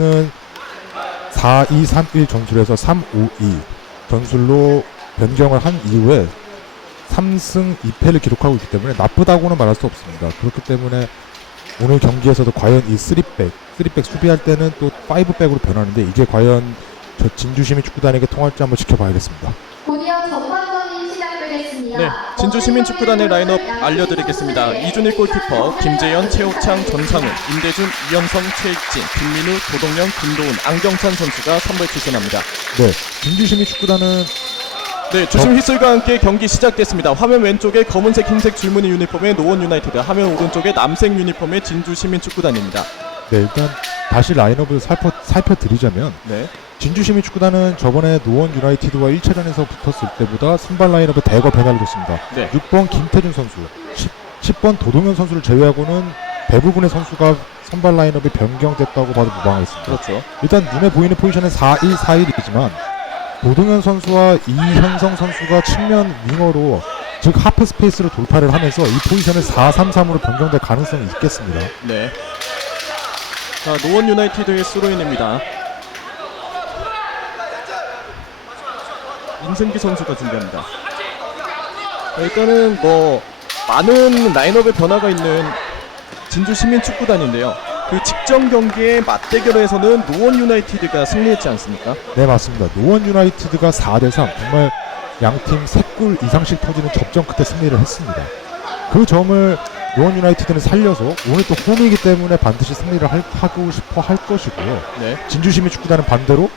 이후는 4-2-3-1 전술에서 3-5-2 전술로 변경을 한 이후에 3승 2패를 기록하고 있기 때문에 나쁘다고는 말할 수 없습니다. 그렇기 때문에 오늘 경기에서도 과연 이 3백 수비할 때는 또 5백으로 변하는데 이게 과연 저 진주시민축구단에게 통할지 한번 지켜봐야겠습니다. 곧이어 전반전이 시작되겠습니다. 네, 진주시민축구단의 라인업 알려드리겠습니다. 이준일 골키퍼, 김재현, 최옥창, 전상훈, 임대준, 이영성, 최익진, 김민우, 도동영, 김도훈, 안경찬 선수가 선발 출전합니다. 네, 진주시민축구단은 네, 주심 휘슬과 함께 경기 시작됐습니다. 화면 왼쪽에 검은색, 흰색 줄무늬 유니폼의 노원 유나이티드, 화면 오른쪽에 남색 유니폼의 진주시민축구단입니다. 네, 일단 다시 라인업을 살펴드리자면 네, 진주시민축구단은 저번에 노원 유나이티드와 1차전에서 붙었을 때보다 선발 라인업에 대거 변화를 줬습니다. 네. 6번 김태준 선수, 10번 도동현 선수를 제외하고는 대부분의 선수가 선발 라인업이 변경됐다고 봐도 무방하겠습니다. 그렇죠. 일단 눈에 보이는 포지션은 4-1-4-1이지만 도동현 선수와 이현성 선수가 측면 윙어로 즉 하프 스페이스로 돌파를 하면서 이 포지션을 4-3-3으로 변경될 가능성이 있겠습니다. 네. 자, 노원 유나이티드의 스로인입니다. 임승기 선수가 준비합니다. 자, 일단은 뭐 많은 라인업의 변화가 있는 진주시민축구단인데요. 그 직전 경기의 맞대결에서는 노원 유나이티드가 승리했지 않습니까? 네, 맞습니다. 노원 유나이티드가 4-3 정말 양팀 3골 이상씩 터지는 접전 끝에 승리를 했습니다. 그 점을 노원 유나이티드는 살려서 오늘 또 홈이기 때문에 반드시 승리를 하고 싶어 할 것이고요. 네. 진주시민축구단은 반대로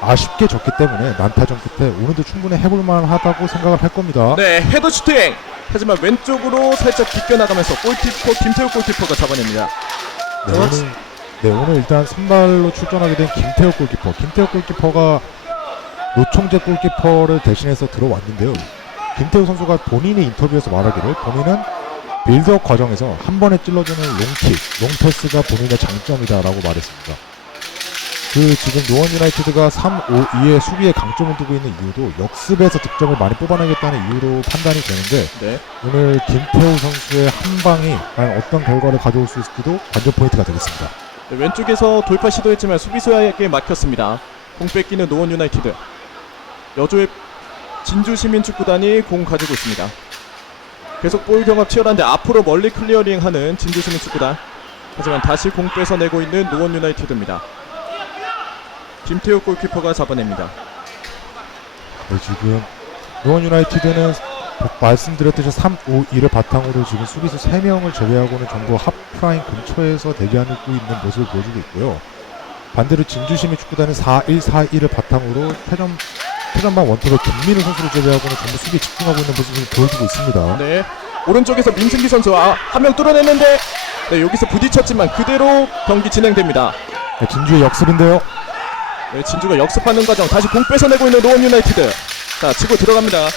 아쉽게 졌기 때문에 난타전 끝에 오늘도 충분히 해볼만 하다고 생각을 할 겁니다. 네, 헤더 슈팅! 하지만 왼쪽으로 살짝 비껴나가면서 골키퍼 김태욱 골키퍼가 잡아냅니다. 오늘 일단 선발로 출전하게 된 김태욱 골키퍼가 노총재 골키퍼를 대신해서 들어왔는데요. 김태욱 선수가 본인의 인터뷰에서 말하기를 본인은 빌드업 과정에서 한 번에 찔러주는 롱킥, 롱패스가 본인의 장점이다라고 말했습니다. 지금 노원 유나이티드가 3-5-2의 수비에 강점을 두고 있는 이유도 역습에서 득점을 많이 뽑아내겠다는 이유로 판단이 되는데 네. 오늘 김태우 선수의 한 방이 과연 어떤 결과를 가져올 수 있을지도 관전 포인트가 되겠습니다. 네, 왼쪽에서 돌파 시도했지만 수비수에게 막혔습니다. 공 뺏기는 노원 유나이티드. 여조의 진주시민축구단이 공 가지고 있습니다. 계속 볼 경합 치열한데 앞으로 멀리 클리어링하는 진주시민축구단. 하지만 다시 공 뺏어내고 있는 노원 유나이티드입니다. 김태욱 골키퍼가 잡아냅니다. 네, 지금 노원 유나이티드는 말씀드렸듯이 3-5-2를 바탕으로 지금 수비수 3명을 제외하고는 전부 하프라인 근처에서 대기하고 있는 모습을 보여주고 있고요. 반대로 진주시민축구단은 4-1-4-1을 바탕으로 퇴전방 원톱의 김민우 선수를 제외하고는 전부 수비에 집중하고 있는 모습을 보여주고 있습니다. 네, 오른쪽에서 민승기 선수 한 명 뚫어냈는데 네, 여기서 부딪혔지만 그대로 경기 진행됩니다. 네, 진주의 역습인데요. 네, 진주가 역습하는 과정 다시 공 뺏어내고 있는 노원 유나이티드. 자, 치고 들어갑니다.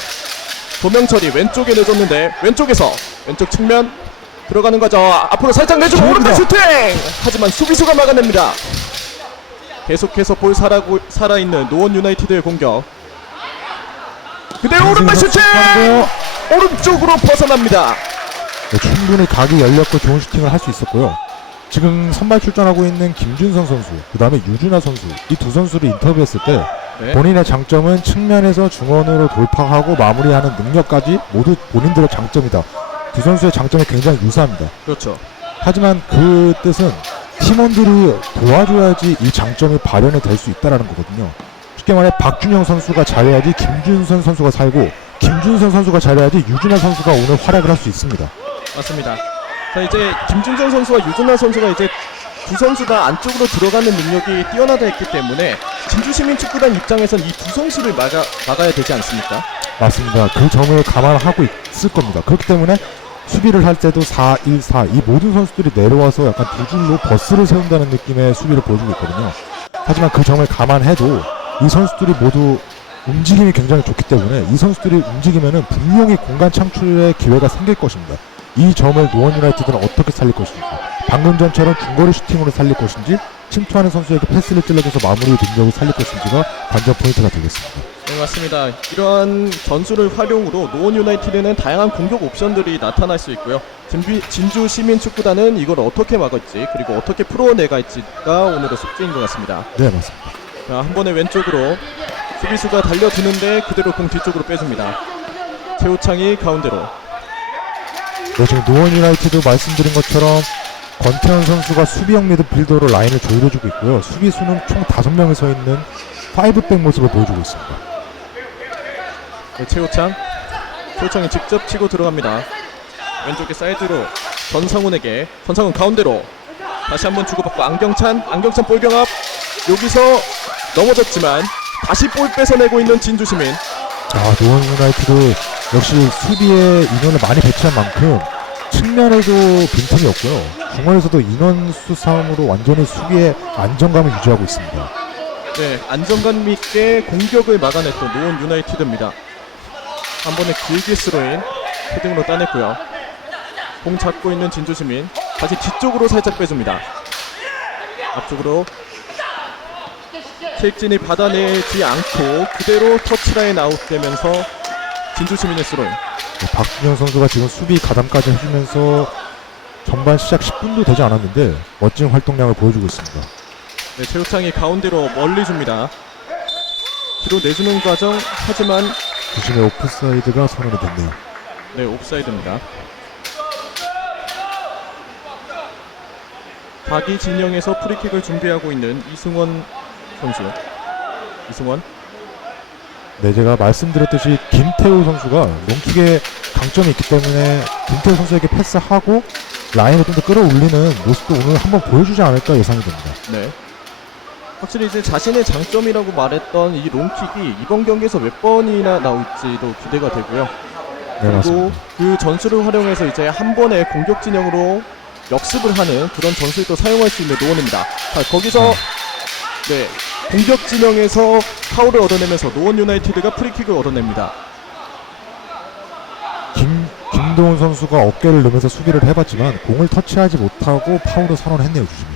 도명철이 왼쪽에 내줬는데 왼쪽 측면 들어가는 과정 앞으로 살짝 내주고 오른발 슈팅! 하지만 수비수가 막아냅니다. 계속해서 볼 살아있는 노원 유나이티드의 공격. 그대로 오른발 슈팅! 오른쪽으로 벗어납니다. 네, 충분히 각이 열렸고 좋은 슈팅을 할 수 있었고요. 지금 선발 출전하고 있는 김준성 선수, 그 다음에 유준하 선수, 이 두 선수를 인터뷰했을 때 네. 본인의 장점은 측면에서 중원으로 돌파하고 마무리하는 능력까지 모두 본인들의 장점이다. 두 선수의 장점이 굉장히 유사합니다. 그렇죠. 하지만 그 뜻은 팀원들이 도와줘야지 이 장점이 발현이 될 수 있다는 거거든요. 쉽게 말해 박준영 선수가 잘해야지 김준선 선수가 살고 김준선 선수가 잘해야지 유준하 선수가 오늘 활약을 할 수 있습니다. 맞습니다. 자, 이제 김준정 선수와 유준하 선수가 이제 두 선수 다 안쪽으로 들어가는 능력이 뛰어나다 했기 때문에 진주시민축구단 입장에선 이 두 선수를 막아야 되지 않습니까? 맞습니다. 그 점을 감안하고 있을 겁니다. 그렇기 때문에 수비를 할 때도 4-1-4 이 모든 선수들이 내려와서 약간 두 줄로 버스를 세운다는 느낌의 수비를 보여주고 있거든요. 하지만 그 점을 감안해도 이 선수들이 모두 움직임이 굉장히 좋기 때문에 이 선수들이 움직이면은 분명히 공간 창출의 기회가 생길 것입니다. 이 점을 노원 유나이티드는 어떻게 살릴 것인지, 방금 전처럼 중거리 슈팅으로 살릴 것인지, 침투하는 선수에게 패스를 찔러줘서 마무리 능력을 살릴 것인지가 관전 포인트가 되겠습니다. 네, 네, 맞습니다. 이러한 전술을 활용으로 노원 유나이티드는 다양한 공격 옵션들이 나타날 수 있고요. 진주 시민축구단은 이걸 어떻게 막을지 그리고 어떻게 풀어내갈지가 오늘의 숙제인 것 같습니다. 네, 맞습니다. 자, 한 번에 왼쪽으로 수비수가 달려드는데 그대로 공 뒤쪽으로 빼줍니다. 최우창이 가운데로. 네, 지금 노원 유나이티드 말씀드린 것처럼 권태현 선수가 수비형 미드필더로 라인을 조율해주고 있고요. 수비수는 총 5명이 서 있는 5백 모습을 보여주고 있습니다. 네, 최우창이 직접 치고 들어갑니다. 왼쪽에 사이드로 전상훈에게, 전상훈 가운데로 다시 한번 주고받고 안경찬 볼 경합. 여기서 넘어졌지만 다시 볼 뺏어내고 있는 진주시민. 노원 유나이티드 역시 수비에 인원을 많이 배치한 만큼 측면에도 빈틈이 없고요. 중원에서도 인원수 싸움으로 완전히 수비의 안정감을 유지하고 있습니다. 네, 안정감 있게 공격을 막아냈던 노원 유나이티드입니다. 한 번에 길게 스로인 헤딩으로 따냈고요. 공 잡고 있는 진주시민 다시 뒤쪽으로 살짝 빼줍니다. 앞쪽으로 킥진이 받아내지 않고 그대로 터치라인 아웃되면서 진주시민의 스로인. 네, 박준영 선수가 지금 수비 가담까지 해주면서 전반 시작 10분도 되지 않았는데 멋진 활동량을 보여주고 있습니다. 네, 최우창이 가운데로 멀리 줍니다. 뒤로 내주는 과정, 하지만 주심의 오프사이드가 선언이 됐네요. 네, 옵사이드입니다. 자기 진영에서 프리킥을 준비하고 있는 이승원 선수. 이승원. 네, 제가 말씀드렸듯이 김태우 선수가 롱킥에 강점이 있기 때문에 김태우 선수에게 패스하고 라인을 좀 더 끌어올리는 모습도 오늘 한번 보여주지 않을까 예상이 됩니다. 네. 확실히 이제 자신의 장점이라고 말했던 이 롱킥이 이번 경기에서 몇 번이나 나올지도 기대가 되고요. 네, 그리고 맞습니다. 그 전술을 활용해서 이제 한 번에 공격 진영으로 역습을 하는 그런 전술도 사용할 수 있는 노원입니다. 자, 거기서 네, 공격 진영에서 파울을 얻어내면서 노원 유나이티드가 프리킥을 얻어냅니다. 김도훈 선수가 어깨를 넣으면서 수비를 해봤지만 공을 터치하지 못하고 파울을 선언했네요, 주심이.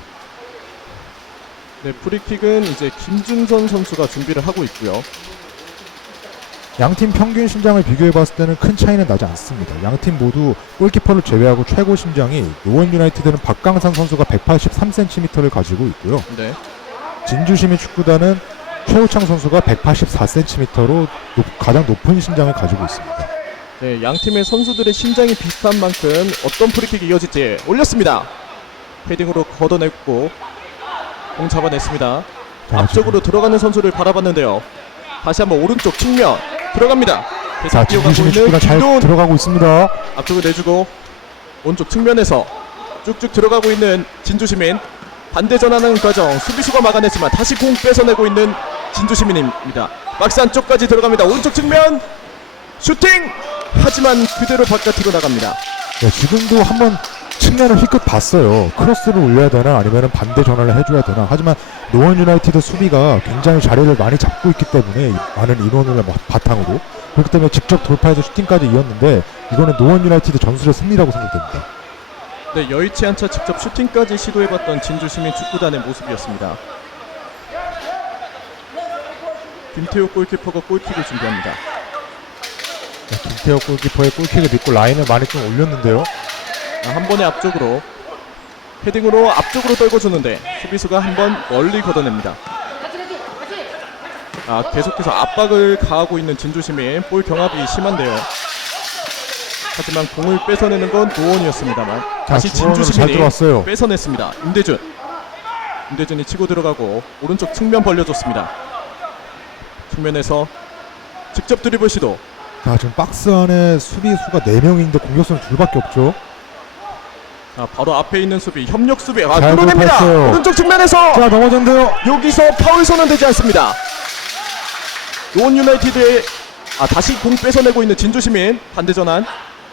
네, 프리킥은 이제 김준선 선수가 준비를 하고 있고요. 양팀 평균 신장을 비교해봤을 때는 큰 차이는 나지 않습니다. 양팀 모두 골키퍼를 제외하고 최고 신장이 노원 유나이티드는 박강산 선수가 183cm를 가지고 있고요. 네. 진주시민 축구단은 최우창 선수가 184cm로 가장 높은 신장을 가지고 있습니다. 네, 양 팀의 선수들의 신장이 비슷한 만큼 어떤 프리킥이 이어질지 올렸습니다. 헤딩으로 걷어냈고 공 잡아냈습니다. 앞쪽으로 들어가는 선수를 바라봤는데요. 다시 한번 오른쪽 측면 들어갑니다. 자, 진주시민 축구단 잘 들어가고 있습니다. 앞쪽을 내주고 오른쪽 측면에서 쭉쭉 들어가고 있는 진주시민. 반대 전환하는 과정 수비수가 막아냈지만 다시 공 뺏어내고 있는 진주시민입니다. 박스 안쪽까지 들어갑니다. 오른쪽 측면 슈팅! 하지만 그대로 바깥으로 나갑니다. 네, 지금도 한번 측면을 휘끗 봤어요. 크로스를 올려야 되나 아니면 반대 전환을 해줘야 되나. 하지만 노원 유나이티드 수비가 굉장히 자리를 많이 잡고 있기 때문에 많은 인원을 바탕으로 그렇기 때문에 직접 돌파해서 슈팅까지 이었는데 이거는 노원 유나이티드 전술의 승리라고 생각됩니다. 네, 여의치 않자 직접 슈팅까지 시도해봤던 진주시민 축구단의 모습이었습니다. 김태우 골키퍼가 골킥을 준비합니다. 네, 김태호 골키퍼의 골킥을 믿고 라인을 많이 좀 올렸는데요. 한 번에 앞쪽으로 헤딩으로 앞쪽으로 떨궈주는데 수비수가 한 번 멀리 걷어냅니다. 계속해서 압박을 가하고 있는 진주시민. 볼 경합이 심한데요. 하지만 공을 뺏어내는 건 노원이었습니다만 다시 잘 진주시민이 들어왔어요. 뺏어냈습니다. 임대준이 치고 들어가고 오른쪽 측면 벌려줬습니다. 측면에서 직접 드리블 시도. 자, 지금 박스 안에 수비수가 4명인데 공격수는 둘밖에 없죠. 바로 앞에 있는 수비 협력 수비. 잘 뚫어냅니다. 돌파했어요. 오른쪽 측면에서 자, 넘어졌는데요. 여기서 파울 선언되지 않습니다. 노원 유나이티드의 다시 공 뺏어내고 있는 진주시민. 반대 전환.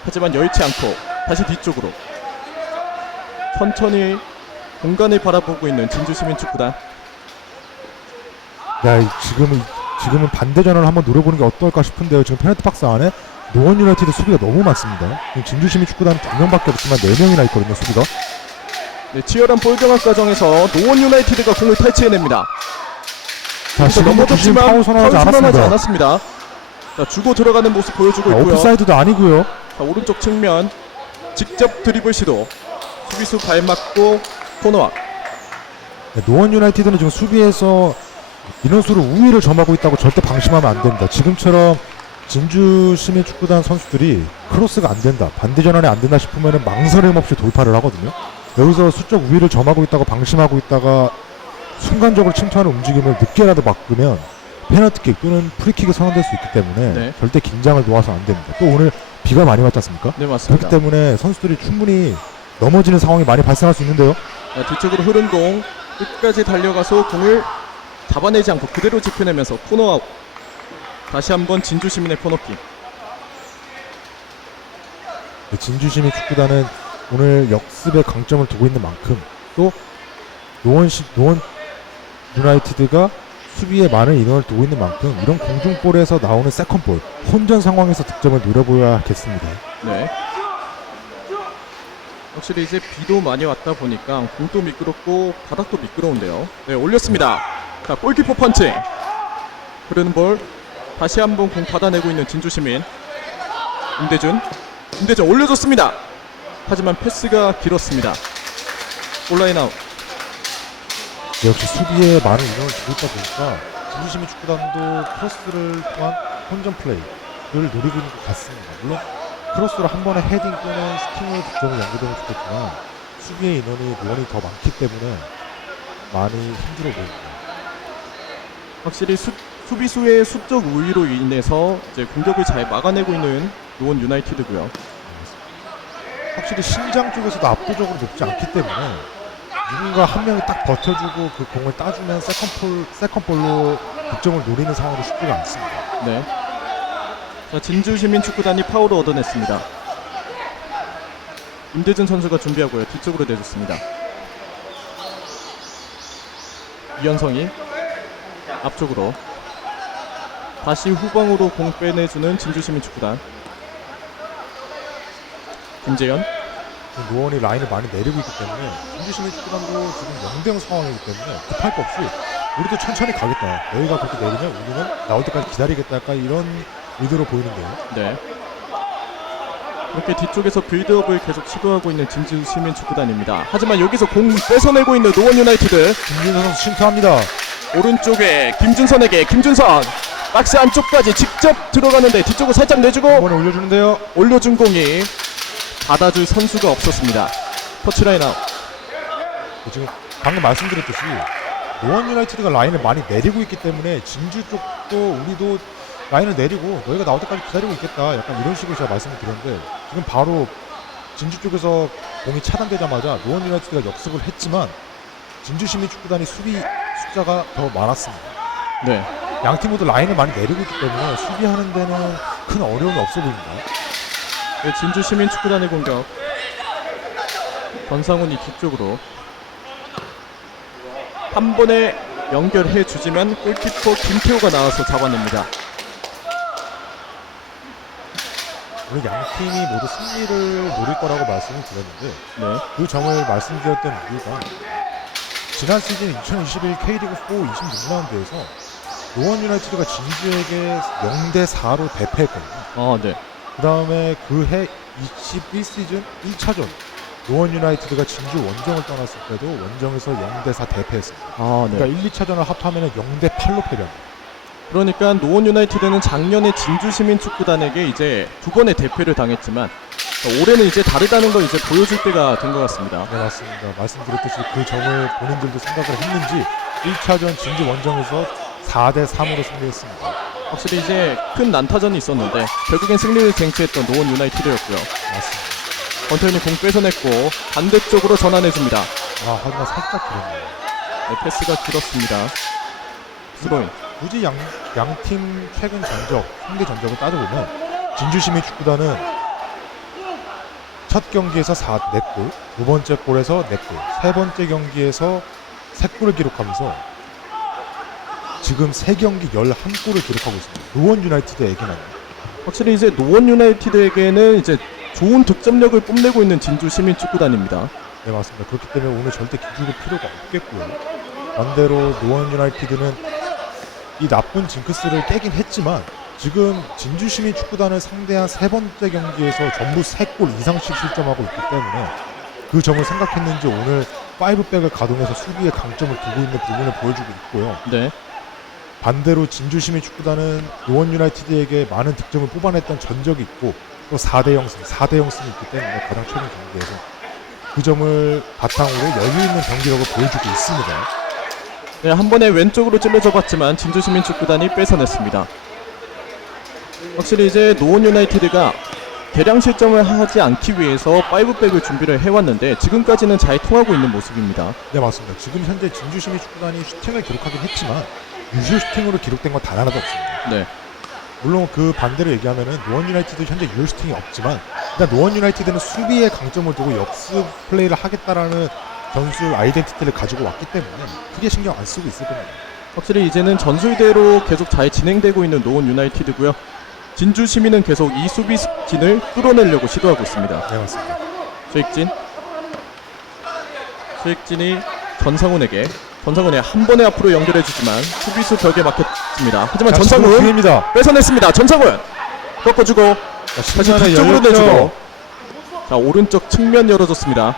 하지만 여의치 않고 다시 뒤쪽으로 천천히 공간을 바라보고 있는 진주시민 축구단. 야, 지금은 반대 전환을 한번 노려보는 게 어떨까 싶은데요. 지금 페널티 박스 안에 노원 유나이티드 수비가 너무 많습니다. 진주시민 축구단 2명밖에 없지만 4명이나 있거든요, 수비가. 네, 치열한 볼 경합 과정에서 노원 유나이티드가 공을 탈취해냅니다. 자, 지금 넘어졌지만 파울 선언하지 않았습니다. 자, 주고 들어가는 모습 보여주고 있고요. 오프사이드도 아니고요. 자, 오른쪽 측면 직접 드리블 시도. 수비수 발 맞고 코너와. 네, 노원 유나이티드는 지금 수비에서 인원수로 우위를 점하고 있다고 절대 방심하면 안 됩니다. 지금처럼 진주 시민축구단 선수들이 크로스가 안 된다, 반대 전환이 안 된다 싶으면 망설임 없이 돌파를 하거든요. 여기서 수적 우위를 점하고 있다가 방심하고 있다가 순간적으로 침투하는 움직임을 늦게라도 바꾸면 페널티킥 또는 프리킥이 선언될 수 있기 때문에 네. 절대 긴장을 놓아서는 안 됩니다. 또 오늘 비가 많이 왔지 않습니까? 네, 맞습니다. 그렇기 때문에 선수들이 충분히 넘어지는 상황이 많이 발생할 수 있는데요. 자, 뒤쪽으로 흐른 공 끝까지 달려가서 공을 잡아내지 않고 그대로 지켜내면서 코너아웃. 다시 한번 진주 시민의 코너킥. 진주 시민축구단은 오늘 역습에 강점을 두고 있는 만큼 또 노원 유나이티드가 수비에 많은 인원을 두고 있는 만큼 이런 공중볼에서 나오는 세컨볼, 혼전 상황에서 득점을 노려보야겠습니다. 네. 확실히 이제 비도 많이 왔다 보니까 공도 미끄럽고 바닥도 미끄러운데요. 네, 올렸습니다. 자, 골키퍼 펀치. 흐르는 볼. 다시 한번 공 받아내고 있는 진주시민. 임대준 올려줬습니다. 하지만 패스가 길었습니다. 온라인 아웃. 역시 수비에 많은 인원을 두고 있다 보니까 진주 시민축구단도 크로스를 통한 혼전 플레이를 노리고 있는 것 같습니다. 물론 크로스로 한 번에 헤딩 또는 슈팅으로 득점을 연구되면 좋겠지만 수비의 인원이 노원이 더 많기 때문에 많이 힘들어 보입니다. 확실히 수비수의 수적 우위로 인해서 이제 공격을 잘 막아내고 있는 노원 유나이티드고요. 확실히 신장 쪽에서도 압도적으로 높지 않기 때문에 누군가 한 명이 딱 버텨주고 그 공을 따주면 세컨볼로 득점을 노리는 상황도 쉽지가 않습니다. 네. 자, 진주시민축구단이 파울을 얻어냈습니다. 임대준 선수가 준비하고요. 뒤쪽으로 내줬습니다. 이현성이 앞쪽으로 다시 후방으로 공 빼내주는 진주시민축구단. 김재현. 노원이 라인을 많이 내리고 있기 때문에 진주시민축구단도 지금 0대0 상황이기 때문에 급할 거 없이 우리도 천천히 가겠다, 너희가 그렇게 내리면 우리는 나올 때까지 기다리겠다, 약간 이런 의도로 보이는데요. 네. 이렇게 뒤쪽에서 빌드업을 계속 시도하고 있는 진주시민축구단입니다. 하지만 여기서 공 뺏어내고 있는 노원 유나이티드. 김준선 선수 침투합니다. 오른쪽에 김준선에게 김준선 박스 안쪽까지 직접 들어가는데 뒤쪽으로 살짝 내주고 이번에 올려주는데요. 올려준 공이 받아줄 선수가 없었습니다. 터치라인 아웃. 지금 방금 말씀드렸듯이 노원 유나이티드가 라인을 많이 내리고 있기 때문에 진주 쪽도 우리도 라인을 내리고 너희가 나올 때까지 기다리고 있겠다, 약간 이런 식으로 제가 말씀을 드렸는데 지금 바로 진주 쪽에서 공이 차단되자마자 노원 유나이티드가 역습을 했지만 진주 시민축구단이 수비 숫자가 더 많았습니다. 네. 양 팀 모두 라인을 많이 내리고 있기 때문에 수비하는 데는 큰 어려움이 없어 보입니다. 네, 진주시민축구단의 공격. 권상훈이 뒤쪽으로 한 번에 연결해 주지만 골키퍼 김태호가 나와서 잡아냅니다. 오늘 양 팀이 모두 승리를 노릴 거라고 말씀을 드렸는데 네. 그 점을 말씀드렸던 이유가 지난 시즌 2021 K리그4 26라운드에서 노원 유나이티드가 진주에게 0대4로 대패했거든요. 네. 그 다음에 그해 21시즌 1차전 노원 유나이티드가 진주 원정을 떠났을 때도 원정에서 0대4 대패했습니다. 네. 그러니까 1, 2차전을 합하면 0대8로 패배합니다. 그러니까 노원 유나이티드는 작년에 진주시민축구단에게 이제 두 번의 대패를 당했지만 올해는 이제 다르다는 걸 이제 보여줄 때가 된 것 같습니다. 네, 맞습니다. 말씀드렸듯이 그 점을 본인들도 생각을 했는지 1차전 진주 원정에서 4대3으로 승리했습니다. 확실히 이제 큰 난타전이 있었는데 결국엔 승리를 쟁취했던 노원 유나이티드였고요. 맞습니다. 권태현이 공 뺏어냈고 반대쪽으로 전환해줍니다. 하지만 살짝 길었네요. 네, 패스가 길었습니다. 스로인. 굳이 양팀 최근 전적, 상대 전적을 따져보면 진주시민축구단은 첫 경기에서 4골, 두 번째 골에서 4골, 세 번째 경기에서 3골을 기록하면서 지금 3경기 11골을 기록하고 있습니다. 노원 유나이티드에게는. 확실히 이제 노원 유나이티드에게는 이제 좋은 득점력을 뽐내고 있는 진주시민축구단입니다. 네, 맞습니다. 그렇기 때문에 오늘 절대 기죽을 필요가 없겠고요. 반대로 노원 유나이티드는 이 나쁜 징크스를 깨긴 했지만 지금 진주시민 축구단을 상대한 세 번째 경기에서 전부 3골 이상씩 실점하고 있기 때문에 그 점을 생각했는지 오늘 5백을 가동해서 수비에 강점을 두고 있는 부분을 보여주고 있고요. 네. 반대로 진주시민 축구단은 노원 유나이티드에게 많은 득점을 뽑아냈던 전적이 있고 또 4대0 승, 4대0 승이 있기 때문에 가장 최근 경기에서 그 점을 바탕으로 여유 있는 경기력을 보여주고 있습니다. 네, 한 번에 왼쪽으로 찔러줘 봤지만 진주시민 축구단이 뺏어냈습니다. 확실히 이제 노원 유나이티드가 대량 실점을 하지 않기 위해서 5백을 준비를 해왔는데 지금까지는 잘 통하고 있는 모습입니다. 네, 맞습니다. 지금 현재 진주시민 축구단이 슈팅을 기록하긴 했지만 유효 슈팅으로 기록된 건 단 하나도 없습니다. 네. 물론 그 반대로 얘기하면은 노원 유나이티드 현재 유효 슈팅이 없지만 일단 노원 유나이티드는 수비에 강점을 두고 역습 플레이를 하겠다라는 전술 아이덴티티를 가지고 왔기 때문에 크게 신경 안 쓰고 있을 겁니다. 확실히 이제는 전술대로 계속 잘 진행되고 있는 노원 유나이티드고요. 진주 시민은 계속 이 수비진을 뚫어내려고 시도하고 있습니다. 네, 맞습니다. 수익진이 전상훈이 한 번에 앞으로 연결해주지만 수비수 벽에 막혔습니다. 하지만 자, 전상훈 지금 기회입니다. 뺏어냈습니다. 전상훈 꺾어주고 다시 측면에 뒤쪽으로 열렸죠. 내주고 자 오른쪽 측면 열어줬습니다.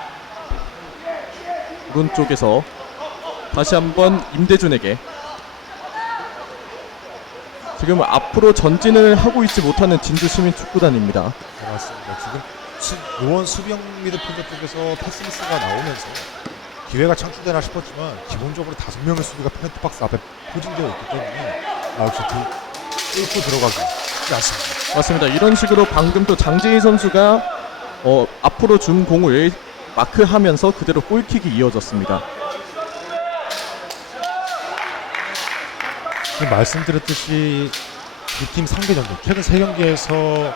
오른쪽에서 다시 한번 임대준에게 지금 앞으로 전진을 하고 있지 못하는 진주 시민 축구단입니다. 네, 맞습니다. 지금 노원 수비형 미드필더 쪽에서 패스미스가 나오면서 기회가 창출되나 싶었지만 기본적으로 5명의 수비가 페널티박스 앞에 포진되어 있기 때문에 역시 뚫고 들어가기 쉽지 않습니다. 맞습니다. 이런 식으로 방금 또 장재희 선수가 앞으로 준 공을 마크하면서 그대로 골킥이 이어졌습니다. 지금 말씀드렸듯이 두 팀 상대 전적 최근 3경기에서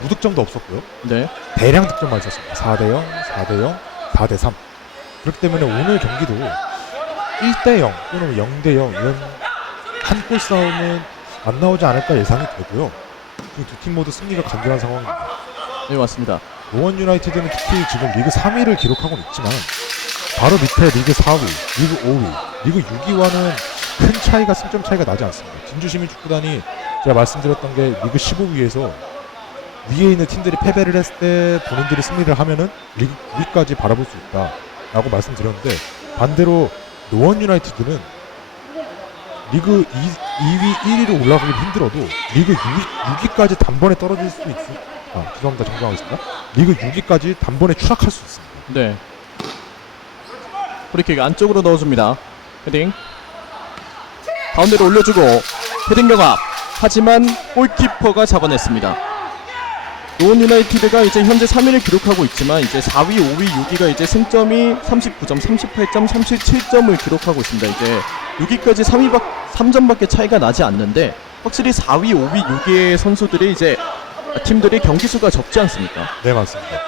무득점도 없었고요. 네, 대량 득점만 있었습니다. 4대0, 4대0, 4대3. 그렇기 때문에 오늘 경기도 1대0 또는 0대0 이런 한 골 싸움은 안 나오지 않을까 예상이 되고요. 두 팀 모두 승리가 간절한 상황입니다. 네 맞습니다. 노원 유나이티드는 특히 지금 리그 3위를 기록하고 있지만 바로 밑에 리그 4위, 리그 5위, 리그 6위와는 큰 차이가 승점 차이가 나지 않습니다. 진주시민 축구단이 제가 말씀드렸던 게 리그 15위에서 위에 있는 팀들이 패배를 했을 때 본인들이 승리를 하면은 리그 9위까지 바라볼 수 있다라고 말씀드렸는데 반대로 노원 유나이티드는 리그 2위, 1위로 올라가기 힘들어도 리그 6위까지 단번에 떨어질 수 있습니다. 죄송합니다. 정정하겠습니다. 리그 6위까지 단번에 추락할 수 있습니다. 네, 프리킥 안쪽으로 넣어줍니다. 헤딩 가운데로 올려주고 헤딩 경합 하지만 골키퍼가 잡아냈습니다. 노원 유나이티드가 이제 현재 3위를 기록하고 있지만 이제 4위, 5위, 6위가 이제 승점이 39점, 38점, 37점을 기록하고 있습니다. 이제 6위까지 3점밖에 차이가 나지 않는데 확실히 4위, 5위, 6위의 선수들이 이제 팀들이 경기 수가 적지 않습니까? 네, 맞습니다.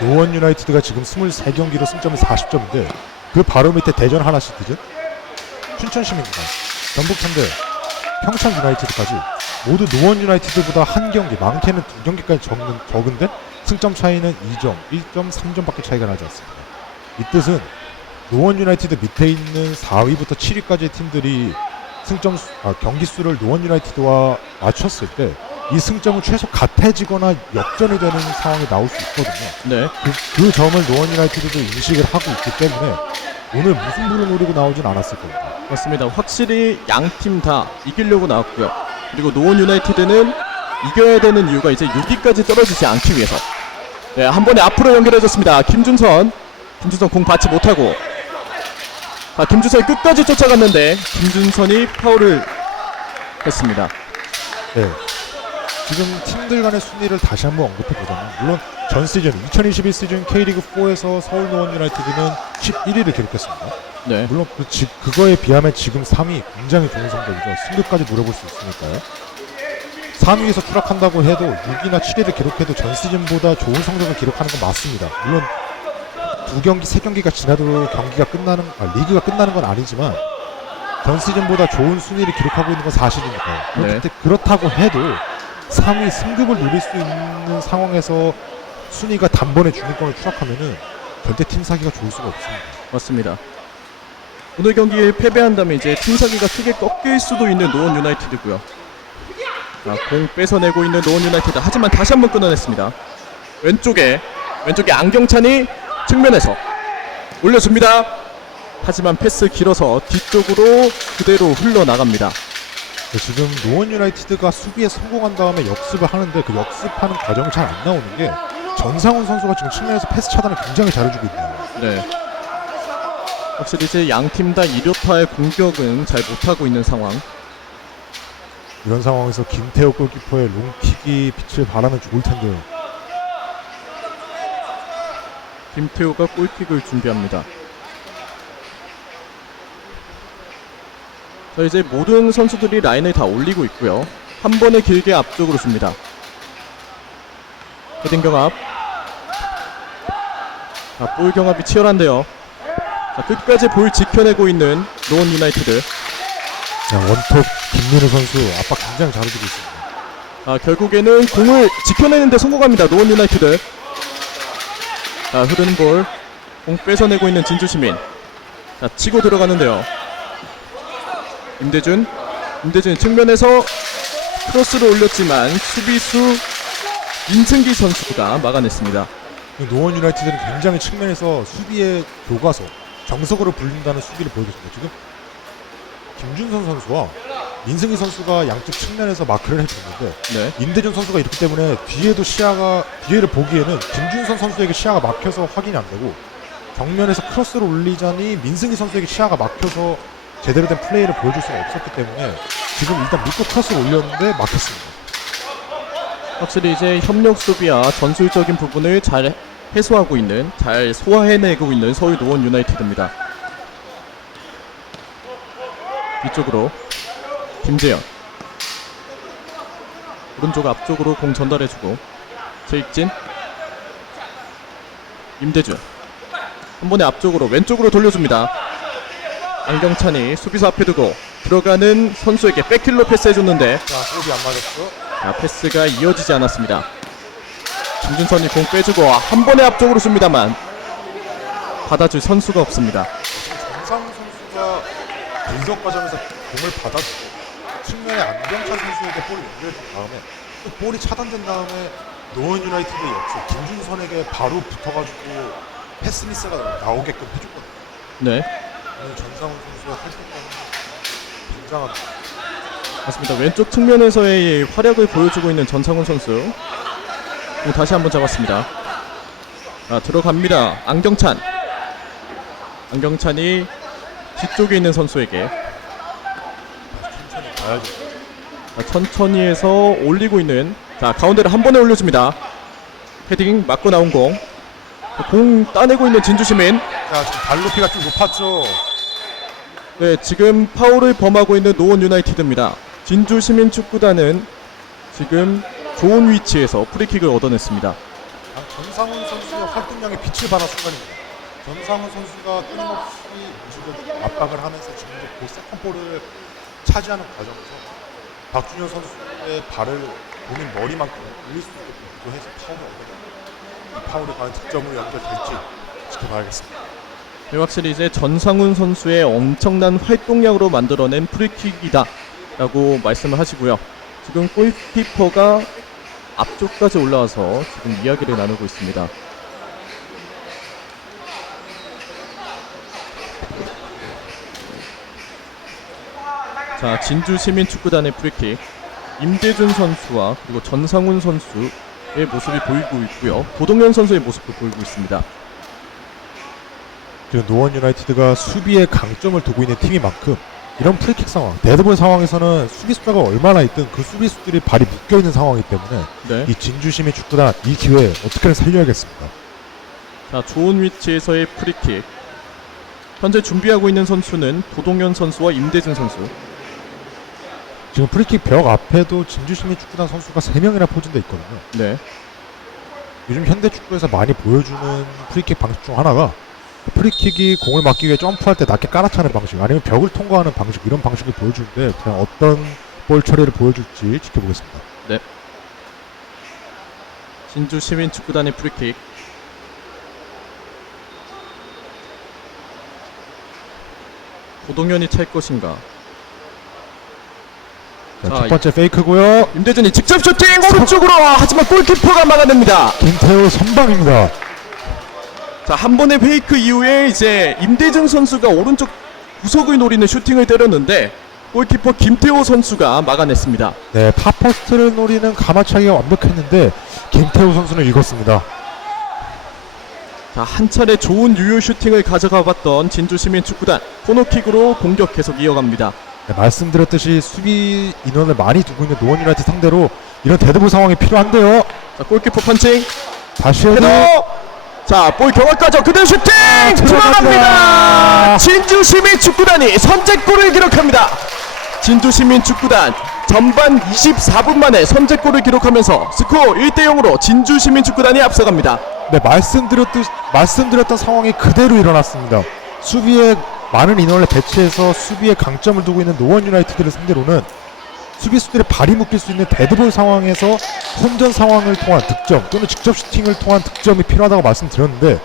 노원 유나이티드가 지금 23경기로 승점이 40점인데 그 바로 밑에 대전 하나시티즌, 춘천시민구단, 전북현대, 평창 유나이티드까지 모두 노원 유나이티드보다 한 경기, 많게는 2경기까지 적은데 승점 차이는 2점, 1점, 3점밖에 차이가 나지 않습니다. 이 뜻은 노원 유나이티드 밑에 있는 4위부터 7위까지의 팀들이 경기 수를 노원 유나이티드와 맞췄을 때 이 승점은 최소 같아지거나 역전이 되는 상황이 나올 수 있거든요. 네, 그 점을 노원 유나이티드도 인식을 하고 있기 때문에 오늘 무승부를 노리고 나오진 않았을 겁니다. 맞습니다. 확실히 양 팀 다 이기려고 나왔고요. 그리고 노원 유나이티드는 이겨야 되는 이유가 이제 6위까지 떨어지지 않기 위해서. 네, 한 번에 앞으로 연결해줬습니다. 김준선 공 받지 못하고 김준선이 끝까지 쫓아갔는데 김준선이 파울을 했습니다. 네. 지금 팀들 간의 순위를 다시 한번 언급해보자면 물론 전 시즌 2021 시즌 K리그4에서 서울 노원 유나이티드는 11위를 기록했습니다. 네, 물론 그거에 비하면 지금 3위 굉장히 좋은 성적이죠. 승급까지 노려볼 수 있으니까요. 3위에서 추락한다고 해도 6위나 7위를 기록해도 전 시즌보다 좋은 성적을 기록하는 건 맞습니다. 물론 2경기, 3경기가 지나도 리그가 끝나는 건 아니지만 전 시즌보다 좋은 순위를 기록하고 있는 건 사실이니까요. 네. 그렇다고 해도 3위 승급을 누릴 수 있는 상황에서 순위가 단번에 중위권을 추락하면은 절대 팀 사기가 좋을 수가 없습니다. 맞습니다. 오늘 경기에 패배한다면 이제 팀사기가 크게 꺾일 수도 있는 노원 유나이티드고요. 자, 공 뺏어내고 있는 노원 유나이티드. 하지만 다시 한번 끊어냈습니다. 왼쪽에 안경찬이 측면에서 올려줍니다. 하지만 패스 길어서 뒤쪽으로 그대로 흘러나갑니다. 지금 노원 유나이티드가 수비에 성공한 다음에 역습을 하는데 그 역습하는 과정이 잘 안 나오는 게 전상훈 선수가 지금 측면에서 패스 차단을 굉장히 잘해주고 있네요. 네. 확실히 이제 양팀 다 2료타의 공격은 잘 못하고 있는 상황. 이런 상황에서 김태호 골키퍼의 롱킥이 빛을 발하면 좋을 텐데요. 김태호가 골킥을 준비합니다. 자, 이제 모든 선수들이 라인을 다 올리고 있고요. 한 번에 길게 앞쪽으로 줍니다. 헤딩 경합. 자, 볼 경합이 치열한데요. 자, 끝까지 볼 지켜내고 있는 노원 유나이티드. 자, 원톱 김민우 선수 압박 굉장히 잘해주고 있습니다. 자, 결국에는 공을 지켜내는데 성공합니다. 노원 유나이티드. 자, 흐르는 볼. 공 뺏어내고 있는 진주시민. 자, 치고 들어가는데요. 임대준 측면에서 크로스를 올렸지만 수비수 민승기 선수가 막아냈습니다. 노원 유나이티드는 굉장히 측면에서 수비의 교과서, 정석으로 불린다는 수비를 보여줬습니다. 지금 김준선 선수와 민승기 선수가 양쪽 측면에서 마크를 해주는데 네. 임대준 선수가 있기 때문에 뒤에를 보기에는 김준선 선수에게 시야가 막혀서 확인이 안 되고 정면에서 크로스를 올리자니 민승기 선수에게 시야가 막혀서 제대로 된 플레이를 보여줄 수가 없었기 때문에 지금 일단 믿고 크로스를 올렸는데 막혔습니다. 확실히 이제 협력 수비와 전술적인 부분을 잘 해소하고 있는, 잘 소화해내고 있는 서울 노원 유나이티드입니다. 뒤쪽으로 김재현, 오른쪽 앞쪽으로 공 전달해주고 최익진, 임대준 한 번에 앞쪽으로 왼쪽으로 돌려줍니다. 안경찬이 수비수 앞에 두고 들어가는 선수에게 백힐로 패스해줬는데 자, 호흡이 안 맞았어. 자, 패스가 이어지지 않았습니다. 김준선이 공 빼주고 한 번에 앞쪽으로 줍니다만 받아줄 선수가 없습니다. 정상훈 선수가 분석 과정에서 공을 받아주고 측면에 안경찬 선수에게 볼을 연결해준 다음에 또 볼이 차단된 다음에 노원 유나이티드의 역습 김준선에게 바로 붙어가지고 패스 미스가 나오게끔 해줬거든요. 네, 오늘 전상훈 선수의 활동량이 굉장합니다. 맞습니다. 왼쪽 측면에서의 활약을 보여주고 있는 전상훈 선수. 공 다시 한번 잡았습니다. 자, 들어갑니다. 안경찬이 뒤쪽에 있는 선수에게 천천히 가야죠. 자, 천천히 해서 올리고 있는, 자, 가운데를 한 번에 올려줍니다. 헤딩 맞고 나온 공 따내고 있는 진주시민. 자, 지금 발 높이가 좀 높았죠. 네, 지금 파울을 범하고 있는 노원 유나이티드입니다. 진주시민축구단은 지금 좋은 위치에서 프리킥을 얻어냈습니다. 전상훈 선수의 활동량에 빛을 발한 순간입니다. 전상훈 선수가 끊임없이 지금 압박을 하면서 지금 그 세컨볼을 차지하는 과정에서 박준현 선수의 발을 본인 머리만큼 올릴 수 있게끔 해서 파울을 얻어냈습니다. 이 파울이 과연 득점으로 연결될지 지켜봐야겠습니다. 네, 확실히 이제 전상훈 선수의 엄청난 활동량으로 만들어낸 프리킥이다 라고 말씀을 하시고요. 지금 골키퍼가 앞쪽까지 올라와서 지금 이야기를 나누고 있습니다. 자, 진주시민축구단의 프리킥, 임대준 선수와 그리고 전상훈 선수의 모습이 보이고 있고요. 도동현 선수의 모습도 보이고 있습니다. 지금 노원 유나이티드가 수비에 강점을 두고 있는 팀인 만큼 이런 프리킥 상황, 데드볼 상황에서는 수비수가 얼마나 있든 그 수비수들이 발이 묶여있는 상황이기 때문에 네. 이 진주시민 축구단 이 기회에 어떻게든 살려야겠습니다. 자, 좋은 위치에서의 프리킥. 현재 준비하고 있는 선수는 도동현 선수와 임대준 선수. 지금 프리킥 벽 앞에도 진주시민 축구단 선수가 3명이나 포진되어 있거든요. 네. 요즘 현대 축구에서 많이 보여주는 프리킥 방식 중 하나가 프리킥이 공을 막기 위해 점프할 때 낮게 깔아차는 방식, 아니면 벽을 통과하는 방식, 이런 방식을 보여주는데 그냥 어떤 볼 처리를 보여줄지 지켜보겠습니다. 네. 진주시민축구단의 프리킥. 고동현이 찰 것인가. 자, 자, 첫 번째 페이크고요. 임대준이 직접 슈팅 오른쪽으로. 하지만 골키퍼가 막아냅니다. 김태우 선방입니다. 자, 한 번의 페이크 이후에 이제 임대준 선수가 오른쪽 구석을 노리는 슈팅을 때렸는데 골키퍼 김태호 선수가 막아냈습니다. 네, 파포스트를 노리는 가마차기가 완벽했는데 김태우 선수는 읽었습니다. 자, 한 차례 좋은 유효 슈팅을 가져가 봤던 진주시민축구단 코너킥으로 공격 계속 이어갑니다. 네, 말씀드렸듯이 수비 인원을 많이 두고 있는 노원 유나이티드 상대로 이런 데드볼 상황이 필요한데요. 자, 골키퍼 펀칭 다시 해도 헤더. 자, 볼 경합가죠. 그대로 슈팅 들어갑니다. 들어갑니다. 진주시민축구단이 선제골을 기록합니다. 진주시민축구단 전반 24분 만에 선제골을 기록하면서 스코어 1대0으로 진주시민축구단이 앞서갑니다. 네, 말씀드렸던 상황이 그대로 일어났습니다. 수비에 많은 인원을 배치해서 수비에 강점을 두고 있는 노원 유나이티드를 상대로는 수비수들의 발이 묶일 수 있는 데드볼 상황에서 혼전 상황을 통한 득점 또는 직접 슈팅을 통한 득점이 필요하다고 말씀드렸는데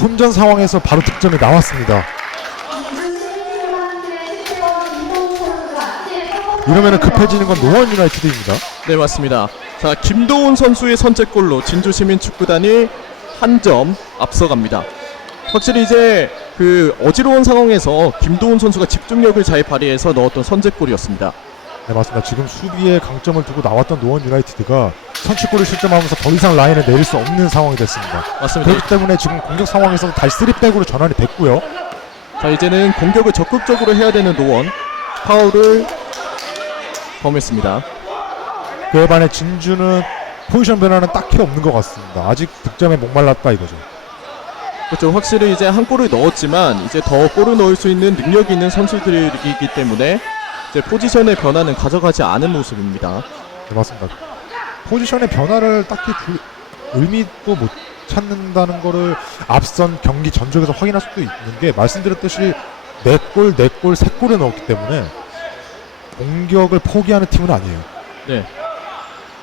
혼전 상황에서 바로 득점이 나왔습니다. 이러면 급해지는 건 노원 유나이티드입니다. 네, 맞습니다. 자, 김도훈 선수의 선제골로 진주시민축구단이 한 점 앞서갑니다. 확실히 이제 그 어지러운 상황에서 김도훈 선수가 집중력을 잘 발휘해서 넣었던 선제골이었습니다. 네, 맞습니다. 지금 수비에 강점을 두고 나왔던 노원 유나이티드가 선취골을 실점하면서 더 이상 라인을 내릴 수 없는 상황이 됐습니다. 맞습니다. 그렇기 때문에 지금 공격 상황에서 다시 3백으로 전환이 됐고요. 자, 이제는 공격을 적극적으로 해야 되는 노원. 파울을 범했습니다. 그에 반해 진주는 포지션 변화는 딱히 없는 것 같습니다. 아직 득점에 목말랐다 이거죠. 그렇죠. 확실히 이제 한 골을 넣었지만 이제 더 골을 넣을 수 있는 능력이 있는 선수들이기 때문에 이제 포지션의 변화는 가져가지 않은 모습입니다. 네, 맞습니다. 포지션의 변화를 딱히 의미도 못 찾는다는 거를 앞선 경기 전적에서 확인할 수도 있는 게 말씀드렸듯이 4골, 3골을 넣었기 때문에 공격을 포기하는 팀은 아니에요. 네.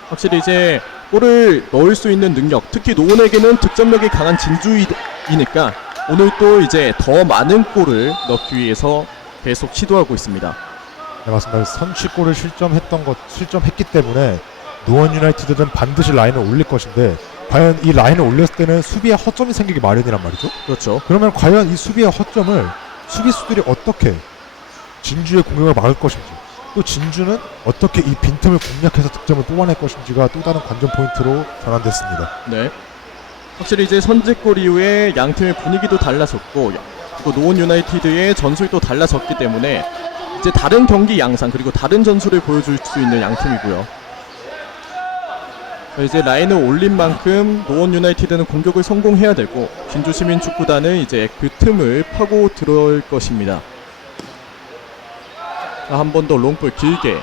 확실히 이제 골을 넣을 수 있는 능력, 특히 노원에게는 득점력이 강한 진주이니까 오늘 또 이제 더 많은 골을 넣기 위해서 계속 시도하고 있습니다. 네, 맞습니다. 선취골을 실점했기 때문에 노원 유나이티드는 반드시 라인을 올릴 것인데 과연 이 라인을 올렸을 때는 수비에 허점이 생기기 마련이란 말이죠. 그렇죠. 그러면 과연 이 수비의 허점을 수비수들이 어떻게 진주의 공격을 막을 것인지 또 진주는 어떻게 이 빈틈을 공략해서 득점을 뽑아낼 것인지가 또 다른 관전 포인트로 전환됐습니다. 네. 확실히 이제 선제골 이후에 양 팀의 분위기도 달라졌고 또 노원 유나이티드의 전술도 달라졌기 때문에 이제 다른 경기 양상 그리고 다른 전술을 보여줄 수 있는 양 팀이고요. 이제 라인을 올린 만큼 노원 유나이티드는 공격을 성공해야 되고 진주시민축구단은 이제 그 틈을 파고 들어올 것입니다. 한 번 더 롱볼 길게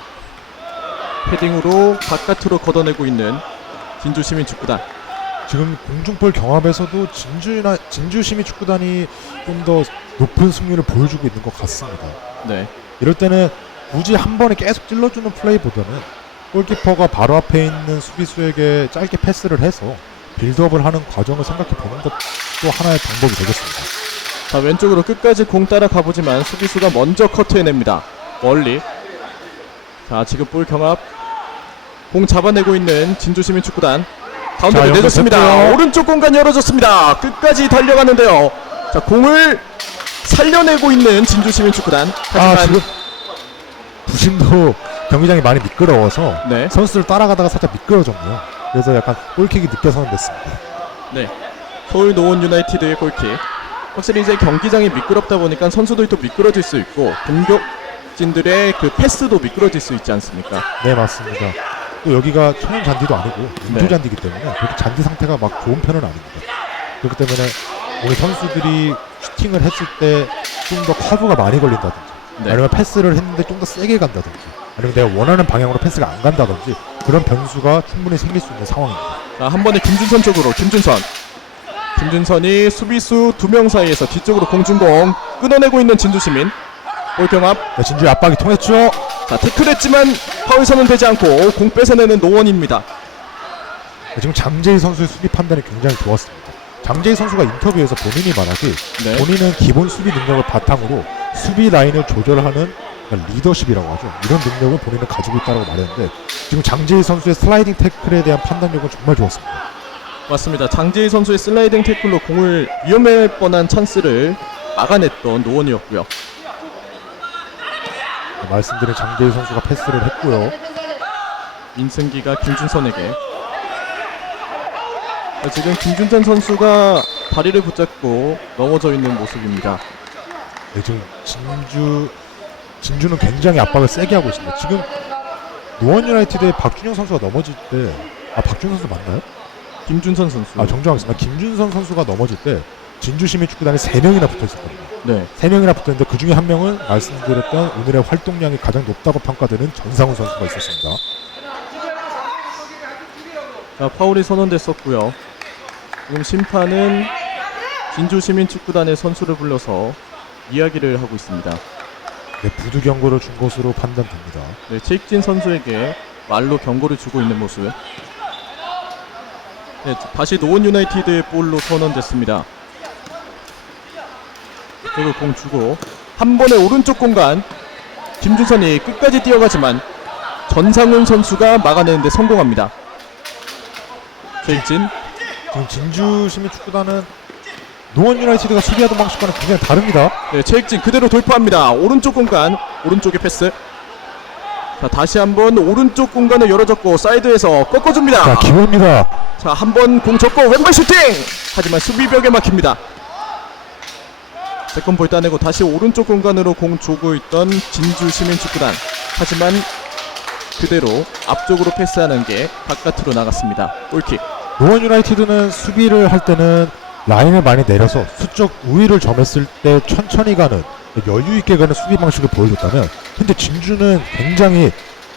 헤딩으로 바깥으로 걷어내고 있는 진주시민축구단. 지금 공중볼 경합에서도 진주시민축구단이 좀 더 높은 승률을 보여주고 있는 것 같습니다. 네. 이럴 때는 굳이 한 번에 계속 찔러주는 플레이보다는 골키퍼가 바로 앞에 있는 수비수에게 짧게 패스를 해서 빌드업을 하는 과정을 생각해 보는 것도 하나의 방법이 되겠습니다. 자, 왼쪽으로 끝까지 공 따라 가보지만 수비수가 먼저 커트해냅니다. 멀리. 자, 지금 볼 경합. 공 잡아내고 있는 진주시민축구단. 가운데로 자, 내줬습니다. 연결됐고요. 오른쪽 공간 열어줬습니다. 끝까지 달려가는데요. 자, 공을 살려내고 있는 진주시민축구단. 하지만 지금 부심도 경기장이 많이 미끄러워서 네. 선수들 따라가다가 살짝 미끄러졌네요. 그래서 약간 골킥이 늦게 선언됐습니다. 네. 서울 노원 유나이티드의 골킥. 확실히 이제 경기장이 미끄럽다 보니까 선수들도 미끄러질 수 있고 공격진들의 그 패스도 미끄러질 수 있지 않습니까? 네, 맞습니다. 또 여기가 천연 잔디도 아니고 인조 네. 잔디이기 때문에 그렇게 잔디 상태가 막 좋은 편은 아닙니다. 그렇기 때문에 오늘 선수들이 슈팅을 했을 때 좀 더 커브가 많이 걸린다든지 네. 아니면 패스를 했는데 좀 더 세게 간다든지 아니면 내가 원하는 방향으로 패스가 안 간다든지 그런 변수가 충분히 생길 수 있는 상황입니다. 자, 한 번에 김준선 쪽으로 김준선이 수비수 2명 사이에서 뒤쪽으로 공중공 끊어내고 있는 진주시민. 볼 경합. 네, 진주의 압박이 통했죠. 자, 태클했지만 파울 선언되지 않고 공 뺏어내는 노원입니다. 네, 지금 장재희 선수의 수비 판단이 굉장히 좋았습니다. 장재희 선수가 인터뷰에서 본인이 말하길 네. 본인은 기본 수비 능력을 바탕으로 수비 라인을 조절하는 그러니까 리더십이라고 하죠. 이런 능력을 본인은 가지고 있다고 말했는데 지금 장재희 선수의 슬라이딩 태클에 대한 판단력은 정말 좋았습니다. 맞습니다. 장재희 선수의 슬라이딩 태클로 공을 위험할 뻔한 찬스를 막아냈던 노원이었고요. 말씀드린 장재희 선수가 패스를 했고요. 민승기가 김준선에게. 지금 김준선 선수가 다리를 붙잡고 넘어져 있는 모습입니다. 네, 지금 진주는 굉장히 압박을 세게 하고 있습니다. 지금 노원 유나이티드의 박준영 선수가 넘어질 때 박준영 선수 맞나요? 김준선 선수. 정정하겠습니다. 김준선 선수가 넘어질 때 진주 시민축구단에 3명이나 붙어 있었거든요. 네. 3명이나 붙어 있는데 그 중에 한 명은 말씀드렸던 오늘의 활동량이 가장 높다고 평가되는 전상훈 선수가 있었습니다. 자, 파울이 선언됐었고요. 지금 심판은 진주 시민축구단의 선수를 불러서 이야기를 하고 있습니다. 네, 부두 경고를 준 것으로 판단됩니다. 네, 최익진 선수에게 말로 경고를 주고 있는 모습. 네, 다시 노원 유나이티드의 볼로 선언됐습니다. 그리고 공 주고 한 번에 오른쪽 공간 김준선이 끝까지 뛰어가지만 전상훈 선수가 막아내는데 성공합니다. 최익진. 지금 진주 시민축구단은 노원 유나이티드가 수비하던 방식과는 굉장히 다릅니다. 네, 최익진 그대로 돌파합니다. 오른쪽 공간, 오른쪽에 패스. 자, 다시 한번 오른쪽 공간을 열어줬고 사이드에서 꺾어줍니다. 자, 기회입니다. 자, 한번 공 접고 왼발 슈팅! 하지만 수비벽에 막힙니다. 세컨볼 따내고 다시 오른쪽 공간으로 공 조고 있던 진주 시민축구단. 하지만 그대로 앞쪽으로 패스하는 게 바깥으로 나갔습니다. 골킥. 노원 유나이티드는 수비를 할 때는 라인을 많이 내려서 수적 우위를 점했을 때 천천히 가는 여유 있게 가는 수비 방식을 보여줬다면 근데 진주는 굉장히